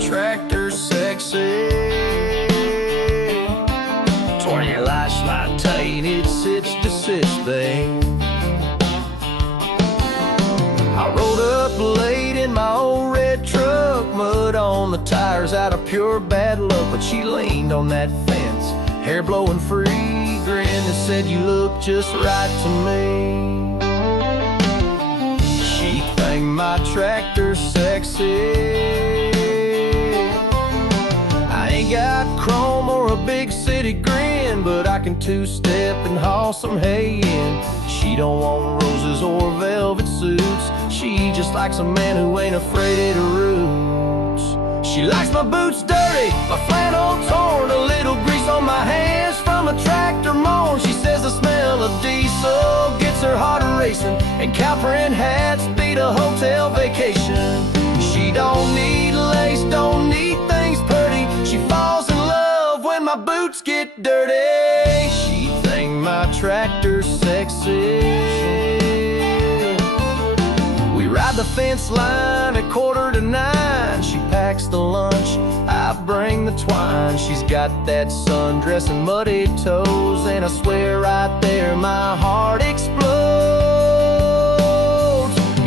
Tractor sexy, 20 lights my taint, it sits to sits, babe. I rode up late in my old red truck, mud on the tires out of pure bad luck. But she leaned on that fence, hair blowing free, grinned and said, you look just right to me. She thanked my tractor sexy. Ain't got chrome or a big city grin, but I can two-step and haul some hay in. She don't want roses or velvet suits, she just likes a man who ain't afraid of the roots. She likes my boots dirty, my flannel torn, a little grease on my hands from a tractor moan. She says the smell of diesel gets her heart racing, and cow print hats beat a hotel vacation. She don't need lace, don't need things pretty, she falls in love when my boots get dirty. She thanked my tractor sexy. We ride the fence line at 8:45. She packs the lunch, I bring the twine. She's got that sundress and muddy toes, and I swear right there my heart explodes.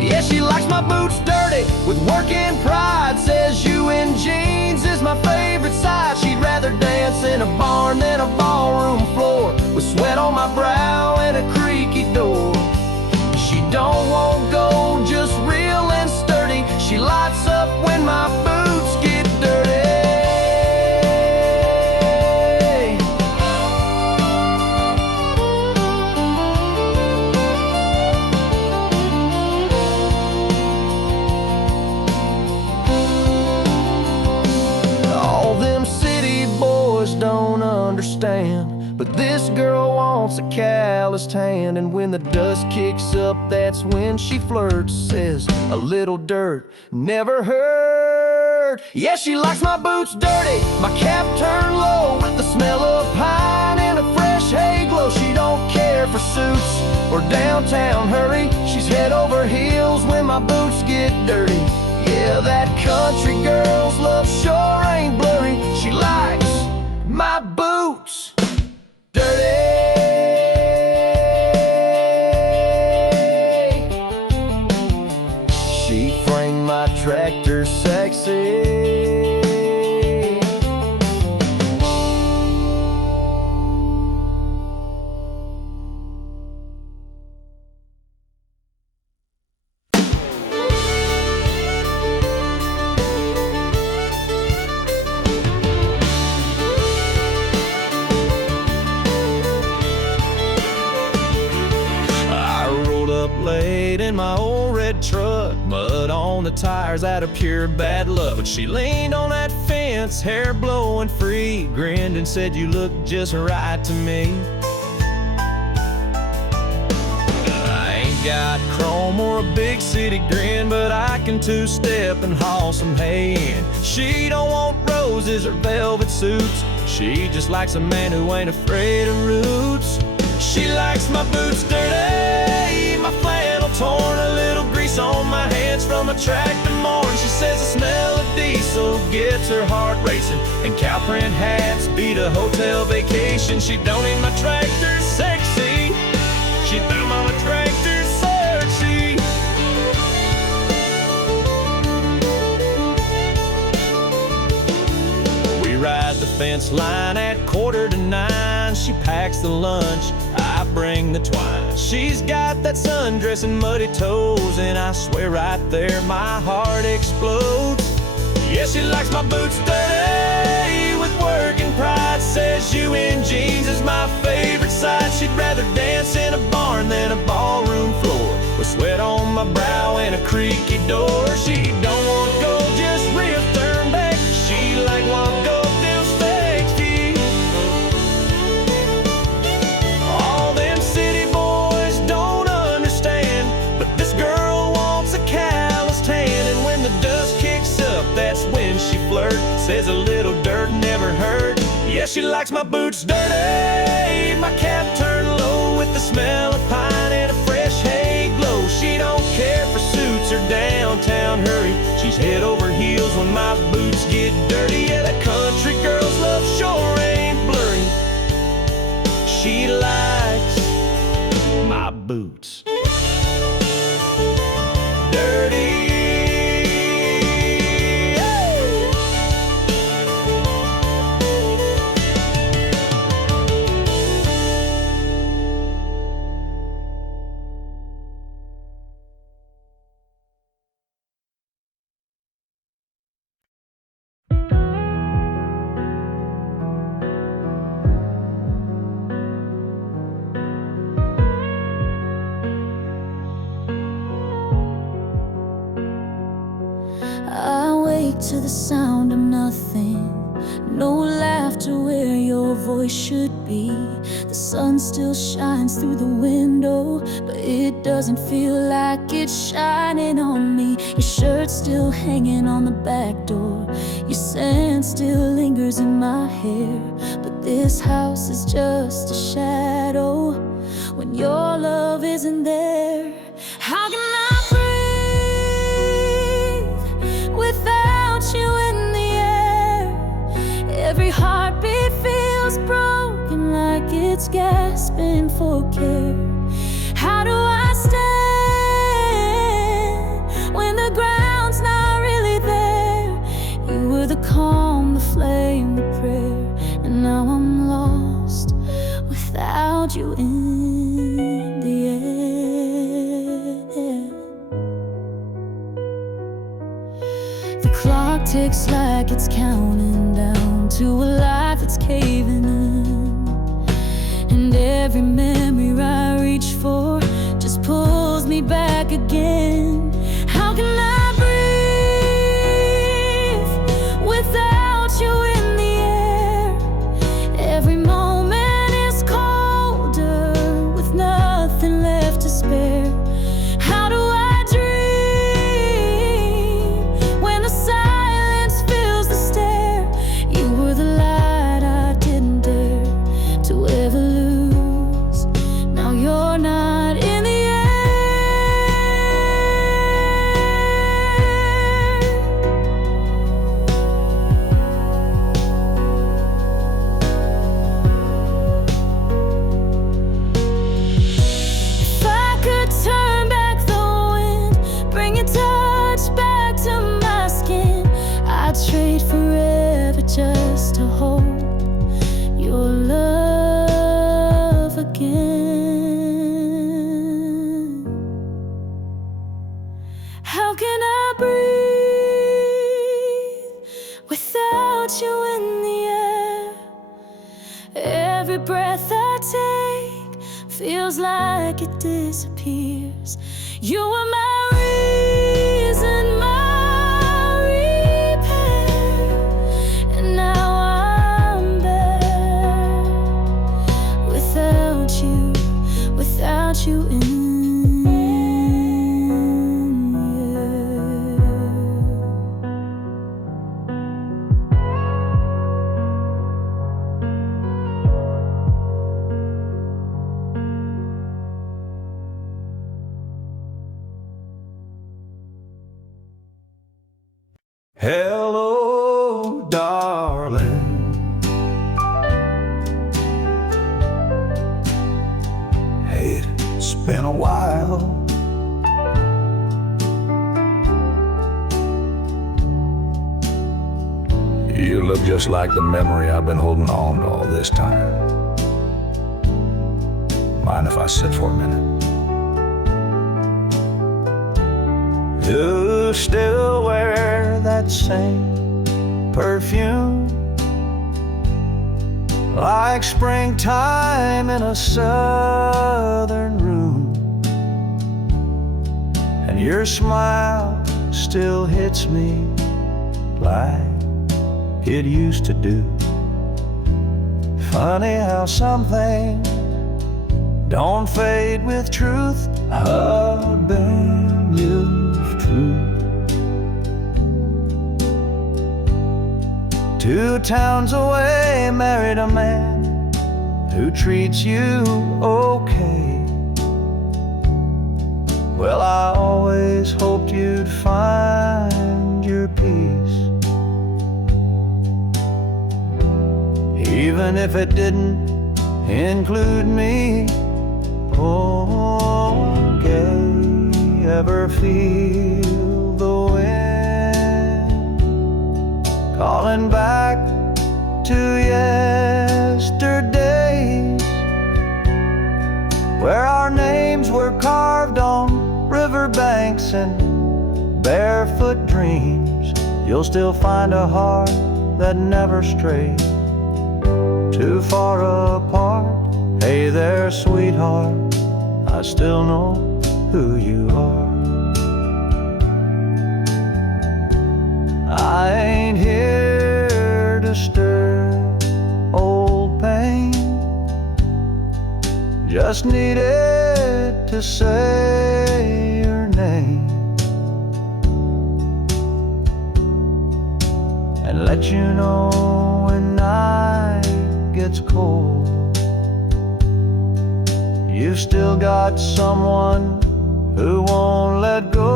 Yeah, she likes my boots dirty with working pride, says you in jeans is my favorite side. She'd rather dance in a barn than a ballroom floor, with sweat on my brow and a creaky door. She don't want gold, just real and sturdy. She lights up when my boots get dirty. Don't understand, but this girl wants a calloused hand. And when the dust kicks up, that's when she flirts, says a little dirt never hurt. Yeah, she likes my boots dirty, my cap turned low, with the smell of pine and a fresh hay glow. She don't care for suits or downtown hurry, she's head over heels when my boots get dirty. Yeah, that country girl's love sure ain't blurry. She likes my boots dirty. She framed my tractor sexy. Late in my old red truck, mud on the tires out of pure bad luck. But she leaned on that fence, hair blowing free, grinned and said, you look just right to me. I ain't got chrome or a big city grin, but I can two-step and haul some hay in. She don't want roses or velvet suits, she just likes a man who ain't afraid of roots. She likes my boots dirty, my flannel torn, a little grease grease on my hands from a tractor morn. She says the smell of diesel gets her heart racing, and cow print hats beat a hotel vacation. She don't need my tractor sexy, she threw my tractor sexy. We ride the fence line at 8:45. She packs the lunch, I bring the twine. She's got that sundress and muddy toes, and I swear right there my heart explodes. Yeah, she likes my boots dirty with working pride. Says you in jeans is my favorite sight. She'd rather dance in a barn than a ballroom floor, with sweat on my brow and a creaky door. She don't want gold, just real turn back. She like one gold. That's when she flirts. Says a little dirt never hurt. Yeah, she likes my boots dirty, my cap turned low with the smell of pine and a fresh hay glow. She don't care for suits or downtown hurry. She's head over heels when my boots get dirty. Yeah, that country girl's love sure ain't blurry. She likes my boots dirty. To the sound of nothing, no laughter where your voice should be. The sun still shines through the window, but it doesn't feel like it's shining on me. Your shirt's still hanging on the back door, your scent still lingers in my hair. But this house is just a shadow when your love isn't there. How can I breathe without you in the air? Every heartbeat feels broken, like it's gasping for care. How do I stand when the ground's not really there? You were the calm, the flame, the prayer, and now I'm lost without you in the air. The clock ticks like it's counting down to a life that's caving in, and every memory I reach for just pulls me back again. How can I breathe without you in the air? Every moment is colder with nothing left to spare. How do I dream when the silence fills the stare? You were the light I didn't dare to ever lose. Now you're not in the air. If I could turn back the wind, bring your touch back to my skin, I'd trade forever just to hold your love again. How can I breathe without you in the air? Every breath I take feels like it disappears. You were my reason, my repair, and now I'm bare without you in the air. been a while. You look just like the memory I've been holding on to all this time. Mind if I sit for a minute? You still wear that same perfume, like springtime in a southern room, and your smile still hits me like it used to do. Funny how some things don't fade with truth. I've been used to. 2 towns away, married a man who treats you okay. Well, I always hoped you'd find your peace, even if it didn't include me. Okay, ever feel the wind calling back to yesterdays, where our names were carved on riverbanks and barefoot dreams? You'll still find a heart that never strayed too far apart. Hey there, sweetheart, I still know who you are. I ain't here to stir old pain, just needed to say your name and let you know when night gets cold, you've still got someone who won't let go.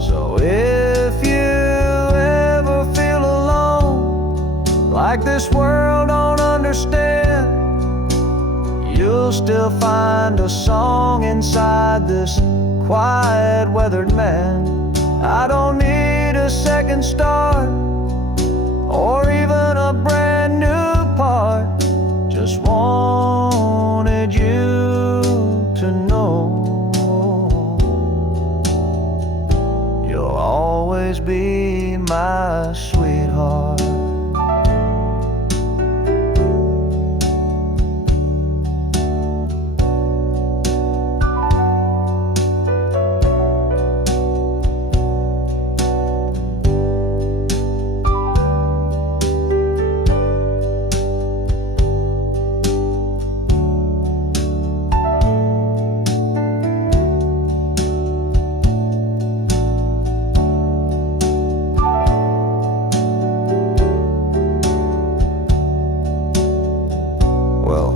So if you ever feel alone, like this world don't understand, you'll still find a song inside this quiet, weathered man. I don't need a second start or even a brand new part, just wanted you to know you'll always be my sweetheart. Well,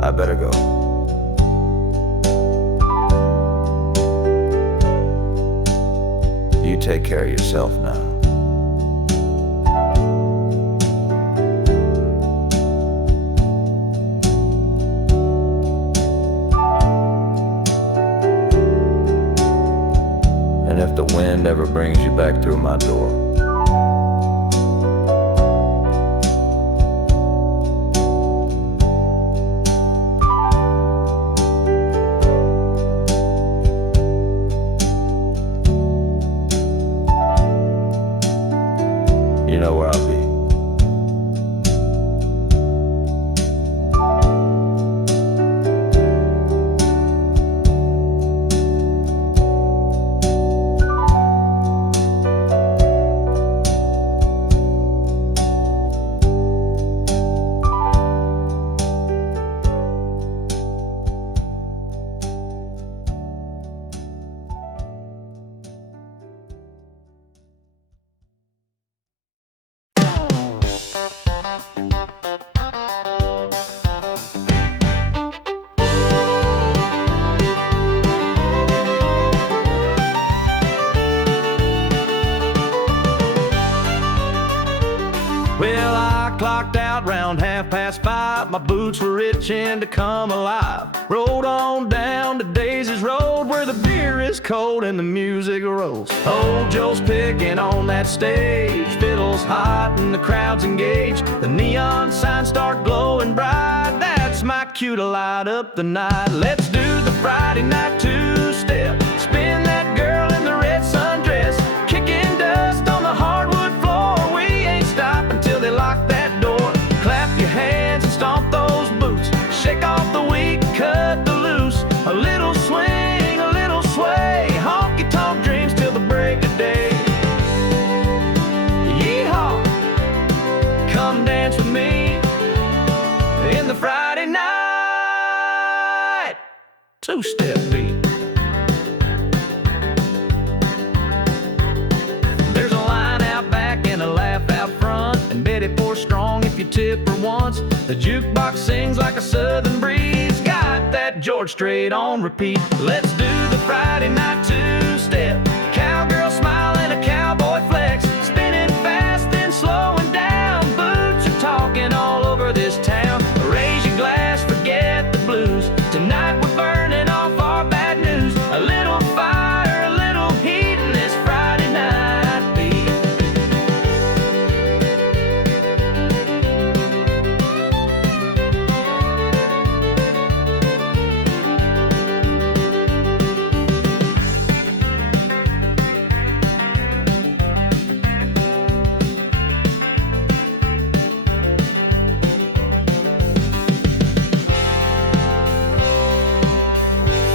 I better go. You take care of yourself now. And if the wind ever brings you back through my door, you know where I'll be. itching to come alive. Rode on down to Daisy's Road where the beer is cold and the music rolls. Old Joe's picking on that stage, fiddles hot and the crowd's engaged. The neon signs start glowing bright, that's my cue to light up the night. Let's do the Friday night two-step, spin that girl in the red sundress, kicking dust on the hardwood floor. We ain't stopping till they lock that door. Clap your hands and stomp those boots, shake off the weak, cut the loose. A little swing, a little sway, honky-tonk dreams till the break of day. Yeehaw, come dance with me in the Friday night two-step beat. There's a line out back and a laugh out front, and Betty pours strong if you tip her once. The jukebox sings like a southern breeze, got that George Strait on repeat. Let's do the Friday night two-step, cowgirl smile and a cowboy flex, spinning fast then slowing down. Boots are talking all over this town. Raise your glass, forget the blues. Tonight we're burning off our bad news. A little fire, a little heat in this Friday night beat.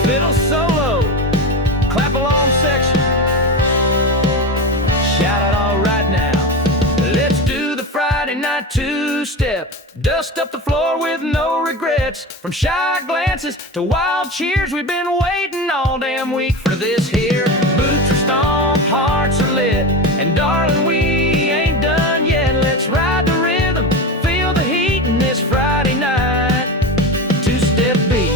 Fiddle solo, clap along section, shout it all right now. Let's do the Friday night two-step, dust up the floor with no regrets. From shy glances to wild cheers, we've been waiting all damn week for this here. Boots are stomped, hearts are lit, and darling, we ain't done yet. Let's ride the rhythm, feel the heat in this Friday night two-step beat.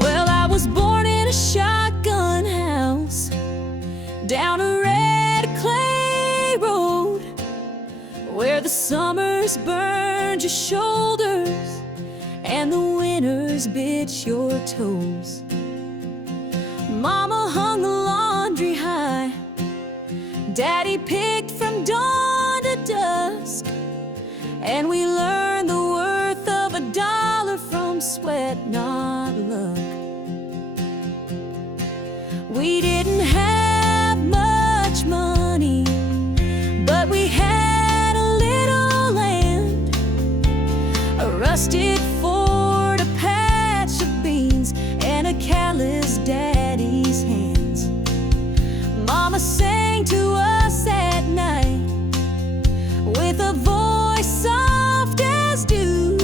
Well, I was born in a shotgun house down a red clay road where the summers burned your shoulders and the winters bit your toes. Mama hung the laundry high, Daddy picked from dawn to dusk, and we learned the worth of $1 from sweat, not luck. We didn't have much money, but we had a little land, a rusted Ford, a patch of beans, and a callous daddy's hands. Mama sang to us at night with a voice soft as dew,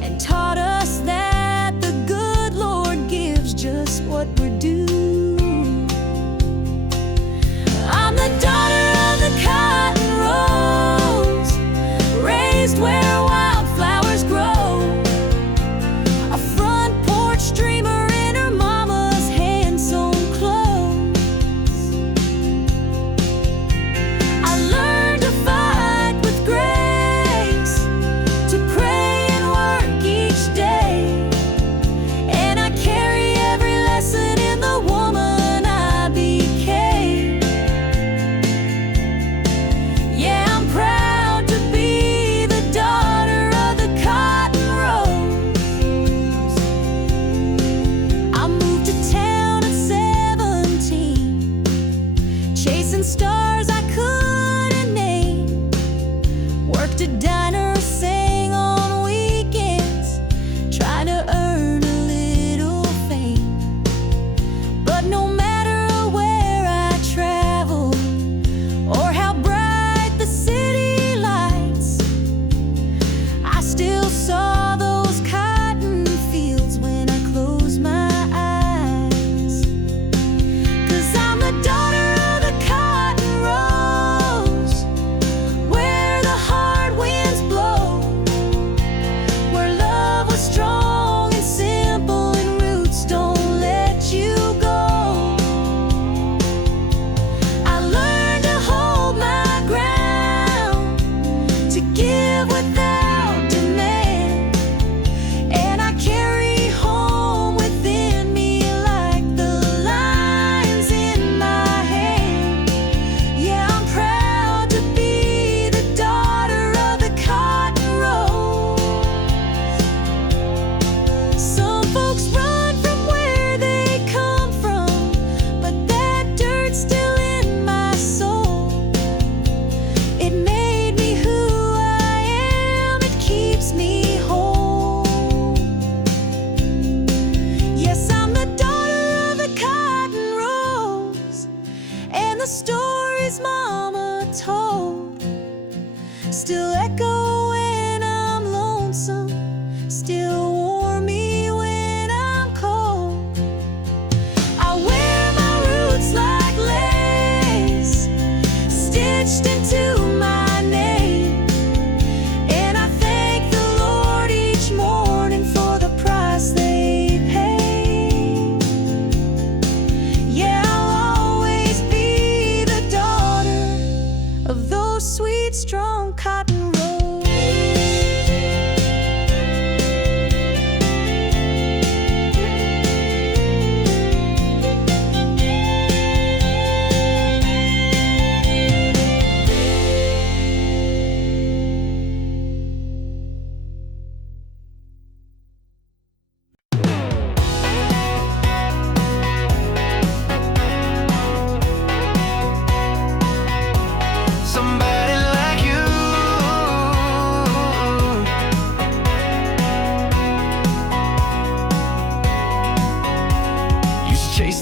and taught us that the good Lord gives just what we're due. I'm the daughter of the cotton rose, raised where wildflowers grow, a front porch dreamer in her mama's hand-sewn clothes. I learned to fight with grace, to pray and work each day, and I carry every lesson in the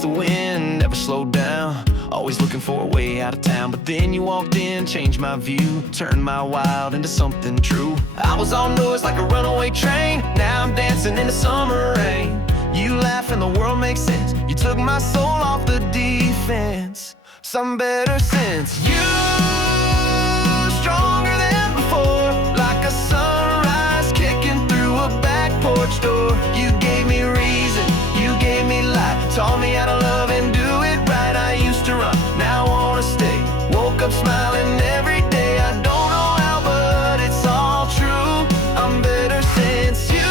against the wind, never slowed down, always looking for a way out of town. But then you walked in, changed my view, turned my wild into something true. I was all noise like a runaway train, now I'm dancing in the summer rain. You laugh and the world makes sense, you took my soul off the defense. Some better sense. You stronger than before, like a sunrise kicking through a back porch door. You gave me reason, you gave me life, taught me how to love and do it right. I used to run, now I wanna stay. Woke up smiling every day. I don't know how, but it's all true. I'm better since you.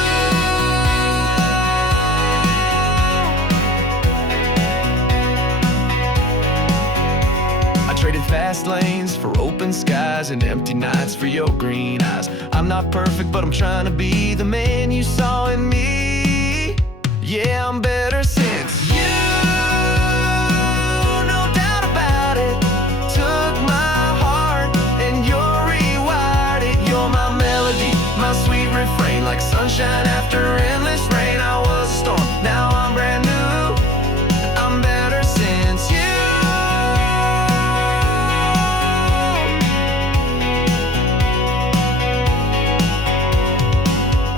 I traded fast lanes for open skies and empty nights for your green eyes. I'm not perfect, but I'm trying to be the man you saw in me. Yeah, I'm better since you. No doubt about it. Took my heart and you're rewired it. You're my melody, my sweet refrain, like sunshine after endless rain. I was a storm, now I'm brand new. I'm better since you.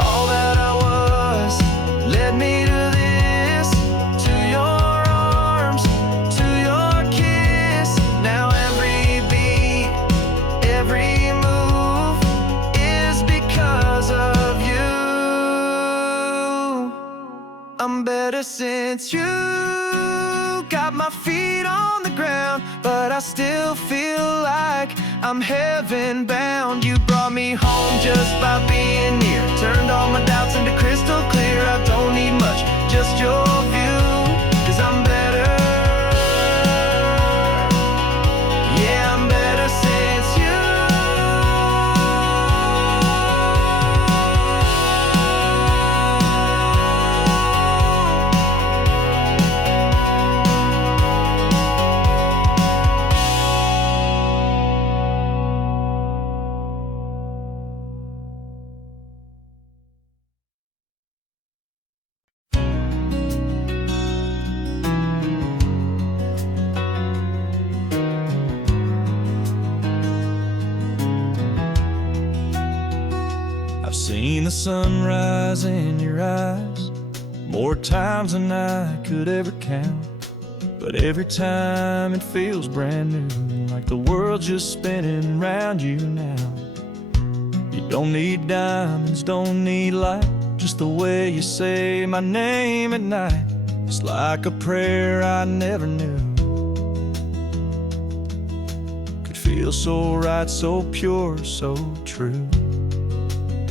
All that I was led me to this, to your arms, to your kiss. Now every beat, every move is because of you. I'm better since you. Got my feet on the ground, but I still feel like I'm heaven bound. You brought me home just by being near, turned all my doubts into crystal clear. I don't need much, just your view, 'cause I'm better. Yeah, I'm better since you. I've seen the sunrise in your eyes more times than I could ever count. But every time it feels brand new, like the world's just spinning round you now. You don't need diamonds, don't need light, just the way you say my name at night. It's like a prayer I never knew could feel so right, so pure, so true.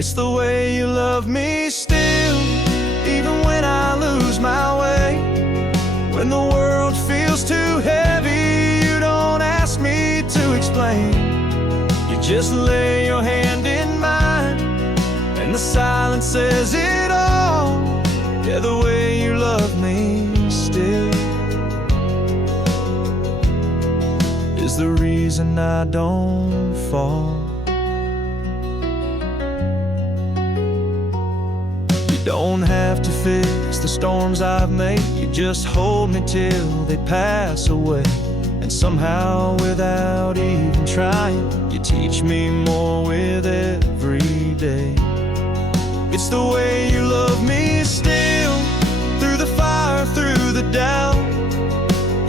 It's the way you love me still, even when I lose my way. When the world feels too heavy, you don't ask me to explain. You just lay your hand in mine, and the silence says it all. Yeah, the way you love me still is the reason I don't fall. Don't have to fix the storms I've made. You just hold me till they pass away. And somehow, without even trying, you teach me more with every day. It's the way you love me still, through the fire, through the doubt.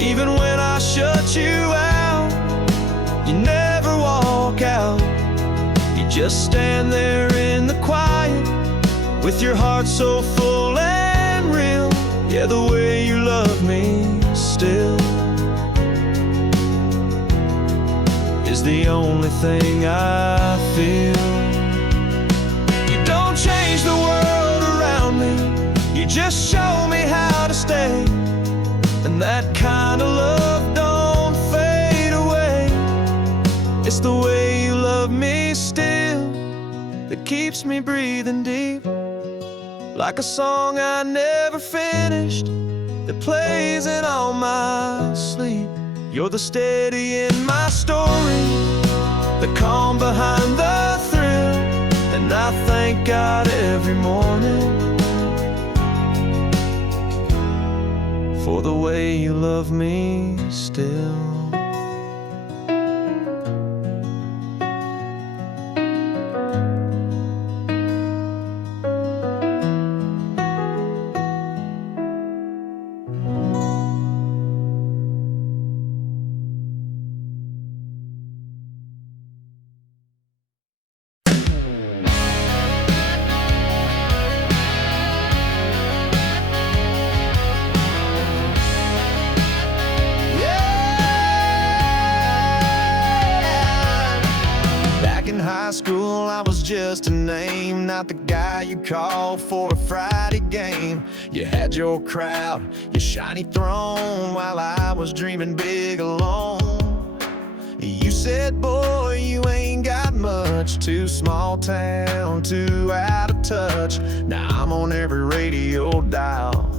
Even when I shut you out, you never walk out. You just stand there in the quiet, with your heart so full and real. Yeah, the way you love me still is the only thing I feel. You don't change the world around me, you just show me how to stay. And that kind of love don't fade away. It's the way you love me still that keeps me breathing deep, like a song I never finished that plays in all my sleep. You're the steady in my story, the calm behind the thrill. And I thank God every morning for the way you love me still. Back in high school, I was just a name, not the guy you call for a Friday game. You had your crowd, your shiny throne, while I was dreaming big alone. You said, boy, you ain't got much, too small town, too out of touch. Now I'm on every radio dial.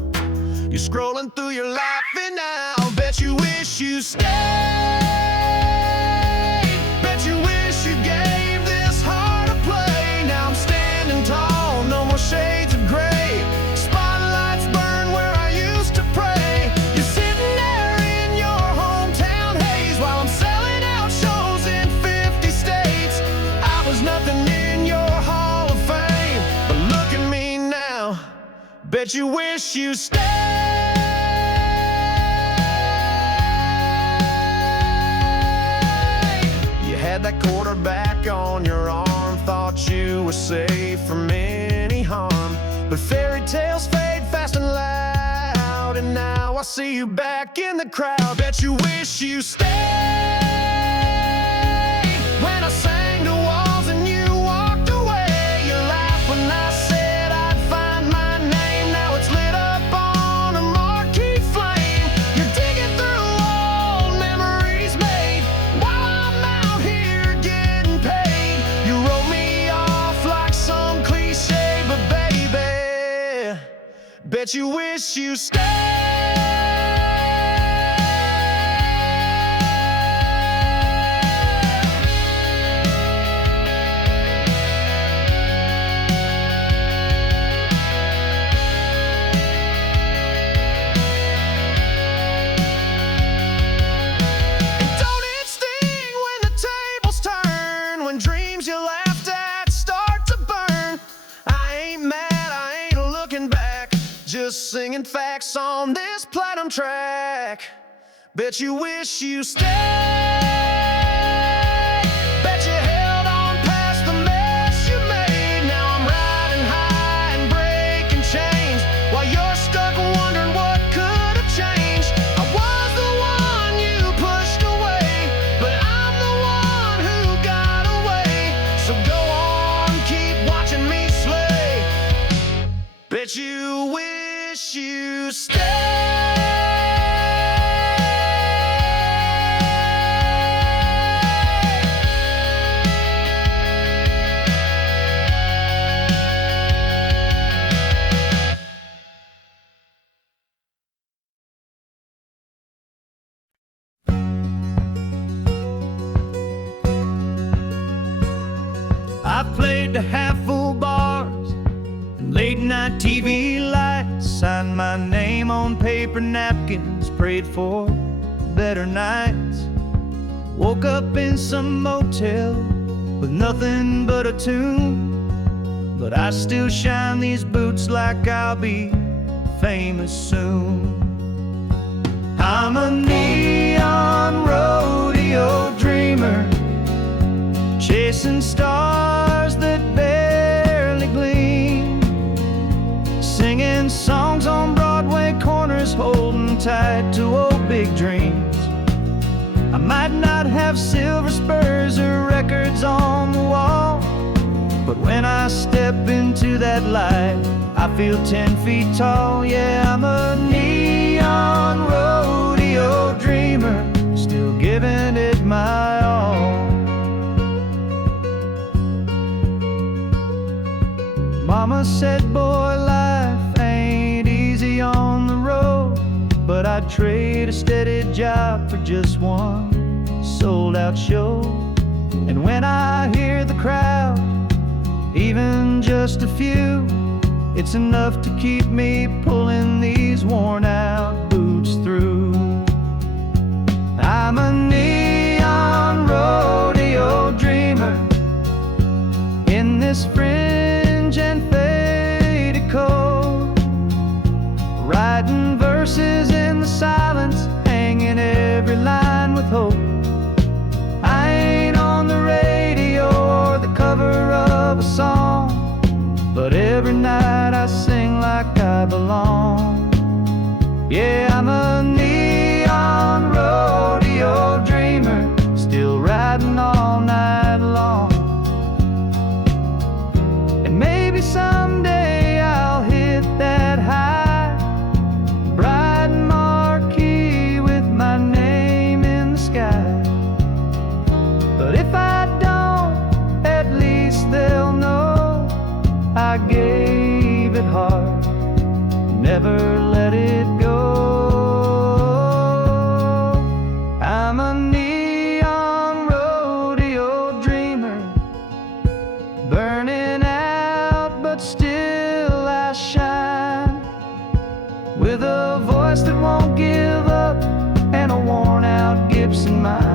You're scrolling through your life and now bet you wish you stayed. Bet you wish you gave this heart a play. Now I'm standing tall, no more shades of gray. Spotlights burn where I used to pray. You're sitting there in your hometown haze while I'm selling out shows in 50 states. I was nothing in your Hall of Fame, but look at me now. Bet you wish you stayed. Had that quarterback on your arm, thought you were safe from any harm. But fairy tales fade fast and loud, and now I see you back in the crowd. Bet you wish you stayed. When I sang to walls and you walked away, you laughed when I said I'd find my name. Now it's lit up on a marquee flame. You're digging through old memories made while I'm out here getting paid. You wrote me off like some cliche, but baby, bet you wish you stayed. Just singing facts on this platinum track. Bet you wish you stayed. Bet you held on past the mess you made. Now I'm riding high and breaking chains while you're stuck wondering what could have changed. I was the one you pushed away, but I'm the one who got away. So go on, keep watching me slay. Bet you wish you stayed. I played the half-full bars and late-night TV lights, signed my name on paper napkins, prayed for better nights. Woke up in some motel with nothing but a tune, but I still shine these boots like I'll be famous soon. I'm a neon rodeo dreamer, chasing stars that barely gleam, singing songs on Broadway corners, holding tight to old big dreams. I might not have silver spurs or records on the wall, but when I step into that light, I feel 10 feet tall. Yeah, I'm a neon rodeo dreamer, still giving it my all. Mama said, boy, life ain't easy on the road, but I'd trade a steady job for just one sold-out show. And when I hear the crowd, even just a few, it's enough to keep me pulling these worn-out boots verses in the silence, hanging every line with hope. I ain't on the radio or the cover of a song, but every night I sing like I belong. Yeah, I'm a neon rodeo dreamer, still riding all night long. And maybe someday I'll hit that high, bright marquee with my name in the sky. But if I don't, at least they'll know I gave it hard, never let it go. I'm a neon rodeo dreamer, burning out, but still I shine, with a voice that won't give up and a worn out Gibson mind.